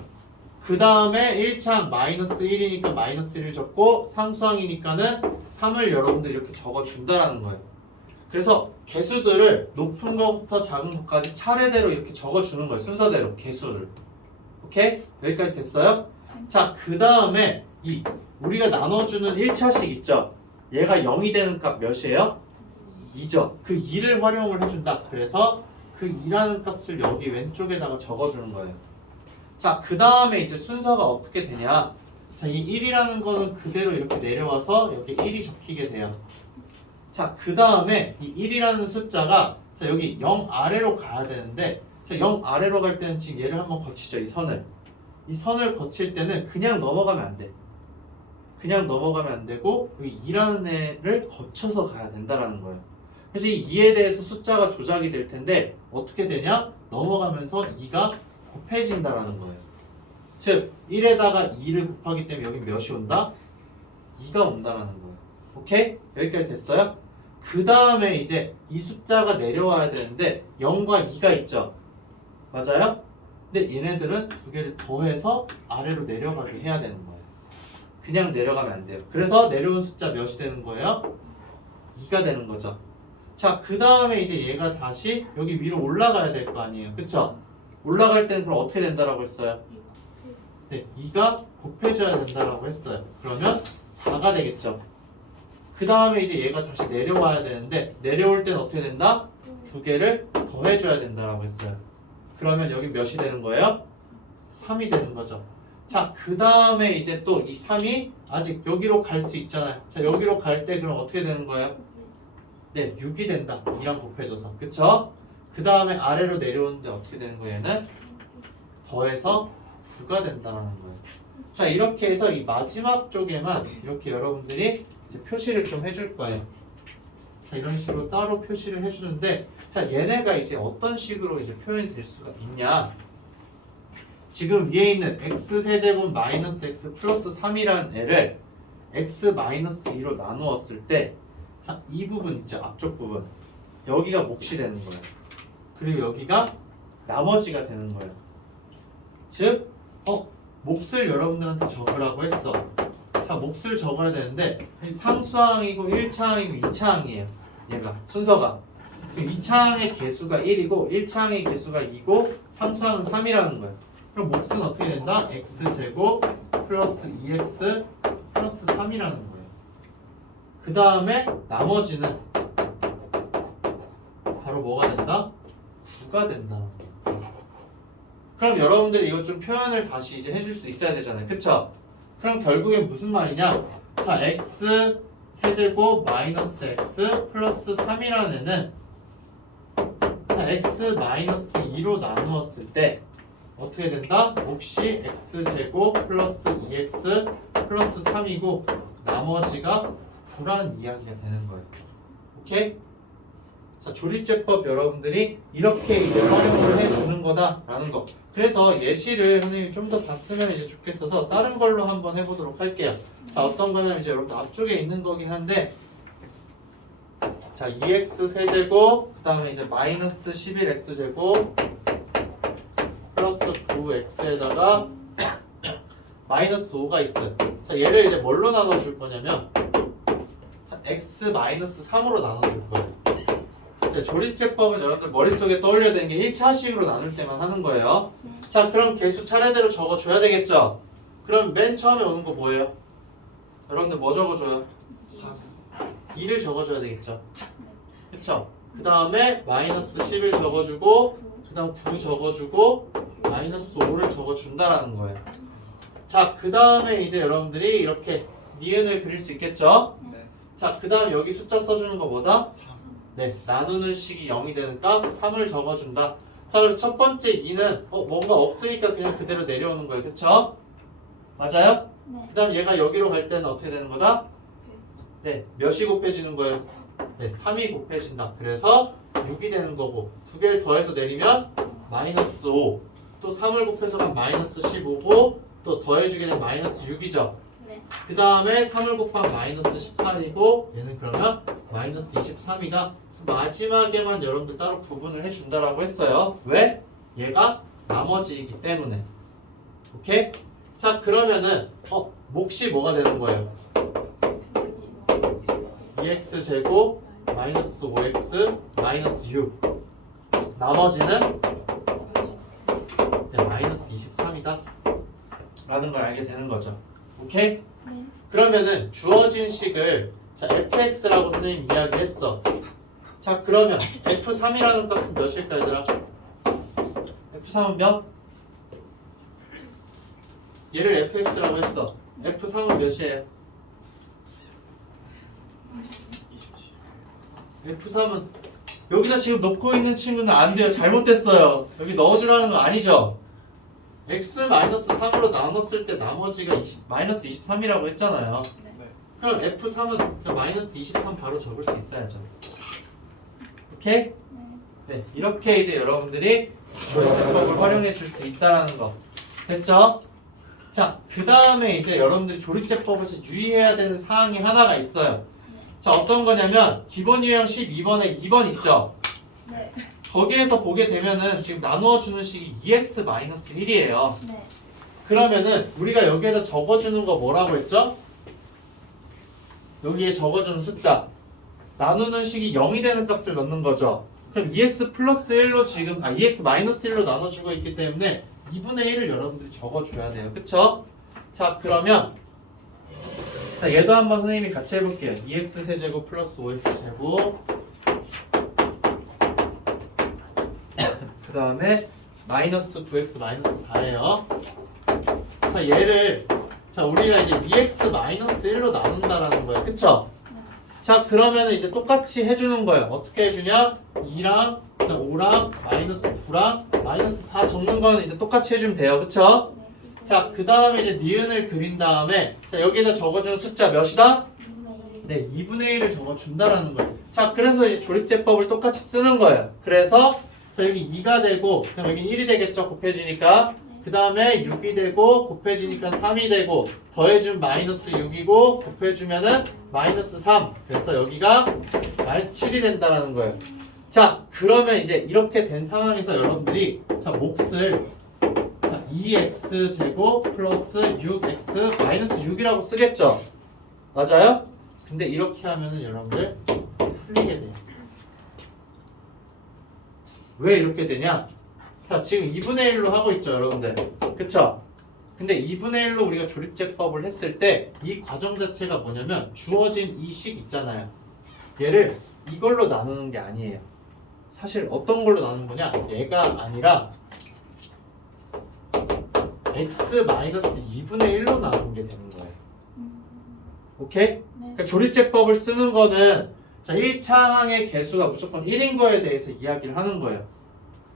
그 다음에 1차항 마이너스 1이니까 마이너스 1을 적고 상수항이니까는 3을 여러분들 이렇게 적어준다라는 거예요. 그래서 개수들을 높은 것부터 작은 것까지 차례대로 이렇게 적어주는 거예요. 순서대로 개수를. 오케이? 여기까지 됐어요? 자, 그 다음에 우리가 나눠주는 1차씩 있죠? 얘가 0이 되는 값 몇이에요? 2죠. 그 2를 활용을 해준다. 그래서 그 2라는 값을 여기 왼쪽에다가 적어주는 거예요. 자, 그 다음에 이제 순서가 어떻게 되냐? 자, 이 1이라는 거는 그대로 이렇게 내려와서 여기 1이 적히게 돼요. 자, 그 다음에 이 1이라는 숫자가 자, 여기 0 아래로 가야 되는데 자, 0 아래로 갈 때는 지금 얘를 한번 거치죠. 이 선을. 이 선을 거칠 때는 그냥 넘어가면 안 돼. 그냥 넘어가면 안 되고 여기 2라는 애를 거쳐서 가야 된다라는 거예요. 그래서 이 2에 대해서 숫자가 조작이 될 텐데 어떻게 되냐? 넘어가면서 2가 곱해진다라는 거예요. 즉 1에다가 2를 곱하기 때문에 여기 몇이 온다? 2가 온다라는 거예요. 오케이? 여기까지 됐어요? 그 다음에 이제 이 숫자가 내려와야 되는데 0과 2가 있죠? 맞아요? 근데 얘네들은 두 개를 더해서 아래로 내려가게 해야 되는 거예요. 그냥 내려가면 안 돼요. 그래서 내려온 숫자 몇이 되는 거예요? 2가 되는 거죠. 자, 그 다음에 이제 얘가 다시 여기 위로 올라가야 될 거 아니에요. 그쵸? 올라갈 때는 그럼 어떻게 된다라고 했어요? 네, 2가 곱해져야 된다라고 했어요. 그러면 4가 되겠죠. 그 다음에 이제 얘가 다시 내려와야 되는데 내려올 때는 어떻게 된다? 두 개를 더해줘야 된다라고 했어요. 그러면 여기 몇이 되는 거예요? 3이 되는 거죠. 자, 그 다음에 이제 또 이 3이 아직 여기로 갈 수 있잖아요. 자, 여기로 갈 때 그럼 어떻게 되는 거예요? 네, 6이 된다. 2랑 곱해져서. 그쵸? 그 다음에 아래로 내려오는데 어떻게 되는 거예요? 얘는 더해서 9가 된다는 거예요. 자, 이렇게 해서 이 마지막 쪽에만 이렇게 여러분들이 이제 표시를 좀 해줄 거예요. 자, 이런 식으로 따로 표시를 해주는데, 자, 얘네가 이제 어떤 식으로 이제 표현이 될 수가 있냐? 지금 위에 있는 x세제곱 마이너스 x 플러스 3이라는 애를 x 마이너스 2로 나누었을 때, 자, 이 부분 있죠? 앞쪽 부분. 여기가 몫이 되는 거예요. 그리고 여기가 나머지가 되는 거예요. 즉, 몫을 여러분들한테 적으라고 했어. 자, 몫을 적어야 되는데 상수항이고 1차항이고 2차항이에요. 얘가 순서가. 2차항의 개수가 1이고 1차항의 개수가 2고 상수항은 3이라는 거예요. 그럼 몫은 어떻게 된다? x제곱 플러스 2x 플러스 3이라는 거예요. 그 다음에 나머지는 바로 뭐가 된다? 9가 된다는 거예요. 그럼 여러분들이 이거 좀 표현을 다시 이제 해줄 수 있어야 되잖아요. 그쵸? 그럼 결국엔 무슨 말이냐? 자, x 세제곱 마이너스 x 플러스 3이라는 애는 자, x 마이너스 2로 나누었을 때 어떻게 된다? 몫이 x제곱 플러스 2x 플러스 3이고 나머지가 9라는 이야기가 되는 거예요. 오케이? 자, 조립제법 여러분들이 이렇게 이제 활용을 해주는 거다라는 거. 그래서 예시를 선생님이 좀 더 봤으면 이제 좋겠어서 다른 걸로 한번 해보도록 할게요. 자, 어떤 거냐면 이제 여러분 앞쪽에 있는 거긴 한데, 자, 2x 세제곱, 그 다음에 이제 마이너스 11x 제곱 플러스 9x에다가 마이너스 5가 있어요. 자, 얘를 이제 뭘로 나눠줄 거냐면, 자, x 마이너스 3으로 나눠줄 거예요. 조립제법은 여러분들 머릿속에 떠올려야 되는 게 1차식으로 나눌 때만 하는 거예요. 자, 그럼 개수 차례대로 적어줘야 되겠죠? 그럼 맨 처음에 오는 거 뭐예요? 여러분들 뭐 적어줘요? 2를 적어줘야 되겠죠? 그쵸? 그 다음에 마이너스 10을 적어주고 그 다음 9 적어주고 마이너스 5를 적어준다라는 거예요. 자, 그 다음에 이제 여러분들이 이렇게 니은을 그릴 수 있겠죠? 네. 자, 그 다음 여기 숫자 써주는 거 뭐다? 네, 나누는 식이 0이 되는 값 3을 적어준다. 자, 그래서 첫 번째 2는 뭔가 없으니까 그냥 그대로 내려오는 거예요. 그쵸? 맞아요? 네. 그 다음 얘가 여기로 갈 때는 어떻게 되는 거다? 네, 몇이 곱해지는 거예요? 네, 3이 곱해진다. 그래서 6이 되는 거고 두 개를 더해서 내리면 마이너스 5. 또 3을 곱해서 가면 마이너스 15고 또 더해주게 되면 마이너스 6이죠. 네. 그 다음에 3을 곱하면 마이너스 18이고 얘는 그러면 마이너스 23이다. 그래서 마지막에만 여러분들 따로 구분을 해준다라고 했어요. 왜? 얘가 나머지이기 때문에. 오케이? 자 그러면은 몫이 뭐가 되는 거예요? 2x 제곱 마이너스 5x 마이너스 6 나머지는 마이너스 23이다 라는 걸 알게 되는 거죠. 오케이? 네. 그러면은 주어진 식을 자 fx라고 선생님 이야기했어. 자 그러면 f3이라는 값은 몇일까 얘들아? f3은 몇? 얘를 fx라고 했어. f3은 몇이에요? F3은 여기다 지금 넣고 있는 친구는 안 돼요. 잘못됐어요. 여기 넣어주라는 거 아니죠? x-3으로 나눴을 때 나머지가 마이너스 23이라고 했잖아요. 네. 그럼 F3은 그냥 마이너스 23 바로 적을 수 있어야죠. 오케이? 네, 이렇게 이제 여러분들이 조립제법을 활용해 줄 수 있다라는 거. 됐죠? 자, 그 다음에 이제 여러분들이 조립제법에서 유의해야 되는 사항이 하나가 있어요. 자, 어떤 거냐면 기본 유형 12번에 2번 있죠? 네. 거기에서 보게 되면은 지금 나누어 주는 식이 2x-1이에요. 네. 그러면은 우리가 여기에다 적어주는 거 뭐라고 했죠? 여기에 적어주는 숫자 나누는 식이 0이 되는 값을 넣는 거죠. 그럼 2x 플러스 1로 지금 2x 마이너스 1로 나눠주고 있기 때문에 2분의 1을 여러분들이 적어줘야 돼요. 그쵸? 자 그러면 자 얘도 한번 선생님이 같이 해볼게요. 2x 세제곱 플러스 5x 제곱 그 다음에 마이너스 9x 마이너스 4예요. 자 얘를 자 우리가 이제 2x 마이너스 1로 나눈다라는 거예요. 그쵸? 자 그러면 이제 똑같이 해주는 거예요. 어떻게 해주냐? 2랑 5랑 마이너스 9랑 마이너스 4 적는 거는 이제 똑같이 해주면 돼요. 그쵸? 자 그 다음에 이제 니은을 그린 다음에 자 여기에다 적어주는 숫자 몇이다? 네 2분의 1을 적어준다라는 거예요. 자 그래서 이제 조립제법을 똑같이 쓰는 거예요. 그래서 자 여기 2가 되고 그럼 여기 1이 되겠죠. 곱해지니까 그 다음에 6이 되고 곱해지니까 3이 되고 더해주면 마이너스 6이고 곱해주면은 마이너스 3 그래서 여기가 마이너스 7이 된다라는 거예요. 자 그러면 이제 이렇게 된 상황에서 여러분들이 자 몫을 자 2x 제곱 플러스 6x 마이너스 6이라고 쓰겠죠. 맞아요? 근데 이렇게 하면은 여러분들 풀리게 돼요. 왜 이렇게 되냐? 자 지금 2분의 1로 하고 있죠 여러분들. 그쵸? 근데 2분의 1로 우리가 조립제법을 했을 때 이 과정 자체가 뭐냐면 주어진 이 식 있잖아요. 얘를 이걸로 나누는 게 아니에요. 사실 어떤 걸로 나누는 거냐? 얘가 아니라 x-2분의 1로 나누는 게 되는 거예요. 오케이? 그러니까 조립제법을 쓰는 거는 자 1차 항의 개수가 무조건 1인 거에 대해서 이야기를 하는 거예요.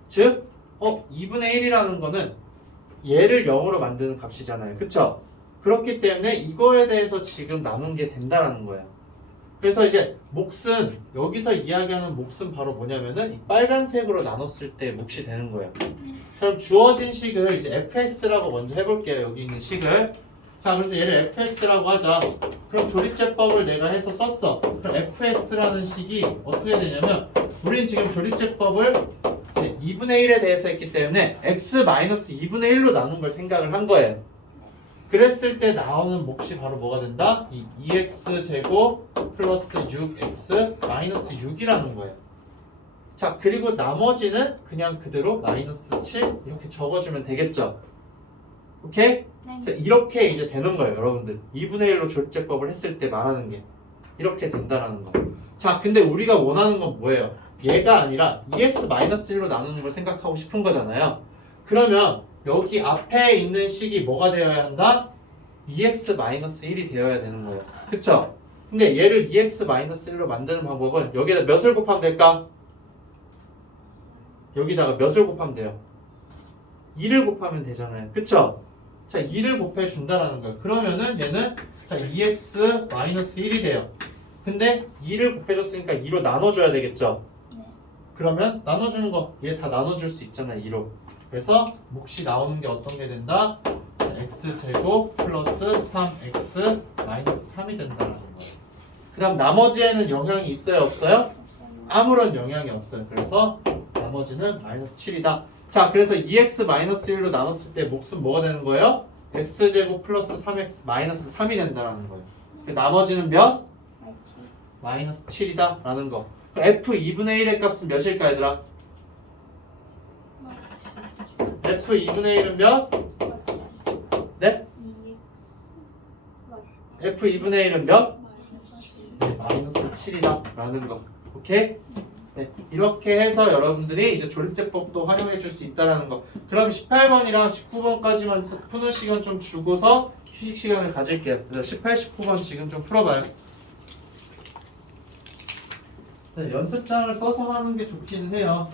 즉 2분의 1이라는 거는 얘를 0으로 만드는 값이잖아요. 그쵸? 그렇기 때문에 이거에 대해서 지금 나눈 게 된다라는 거예요. 그래서 이제 몫은 여기서 이야기하는 몫은 바로 뭐냐면은 이 빨간색으로 나눴을 때 몫이 되는 거예요. 그럼 주어진 식을 이제 fx라고 먼저 해볼게요. 여기 있는 식을. 자 그래서 얘를 fx라고 하자. 그럼 조립제법을 내가 해서 썼어. 그럼 fx라는 식이 어떻게 되냐면 우린 지금 조립제법을 2분의 1에 대해서 했기 때문에 x-2분의 1로 나눈 걸 생각을 한 거예요. 그랬을 때 나오는 몫이 바로 뭐가 된다? 이 2x 제곱 플러스 6x 마이너스 6이라는 거예요. 자 그리고 나머지는 그냥 그대로 마이너스 7 이렇게 적어주면 되겠죠. 오케이? 자, 이렇게 이제 되는 거예요 여러분들. 2분의 1로 조립제법을 했을 때 말하는 게 이렇게 된다라는 거. 자 근데 우리가 원하는 건 뭐예요? 얘가 아니라 2x-1로 나누는 걸 생각하고 싶은 거잖아요. 그러면 여기 앞에 있는 식이 뭐가 되어야 한다? 2x-1이 되어야 되는 거예요. 그쵸? 근데 얘를 2x-1로 만드는 방법은 여기다 몇을 곱하면 될까? 여기다가 몇을 곱하면 돼요? 2를 곱하면 되잖아요. 그쵸? 자 2를 곱해준다라는 거야. 그러면은 얘는 자 2x-1이 돼요. 근데 2를 곱해줬으니까 2로 나눠줘야 되겠죠. 네. 그러면 나눠주는 거 얘 다 나눠줄 수 있잖아 2로. 그래서 몫이 나오는 게 어떤 게 된다? x제곱 플러스 3x 마이너스 3이 된다는 거예요. 그 다음 나머지에는 영향이 있어요 없어요? 없어요. 아무런 영향이 없어요. 그래서 나머지는 마이너스 7이다. 자 그래서 2x 마이너스 1로 나눴을 때 몫은 뭐가 되는 거예요? x제곱 플러스 3x 마이너스 3이 된다는 거예요. 그 나머지는 몇? 알지. 마이너스 7이다 라는 거. f 2분의 1의 값은 몇일까 얘들아? f 2분의 1은 몇? 네? f 2분의 1은 몇? 네, 마이너스 7이다 라는 거. 오케이? 네, 이렇게 해서 여러분들이 이제 조립제법도 활용해 줄 수 있다라는 거. 그럼 18번이랑 19번까지만 푸는 시간 좀 주고서 휴식 시간을 가질게요. 그래서 18, 19번 지금 좀 풀어봐요. 네, 연습장을 써서 하는 게 좋기는 해요.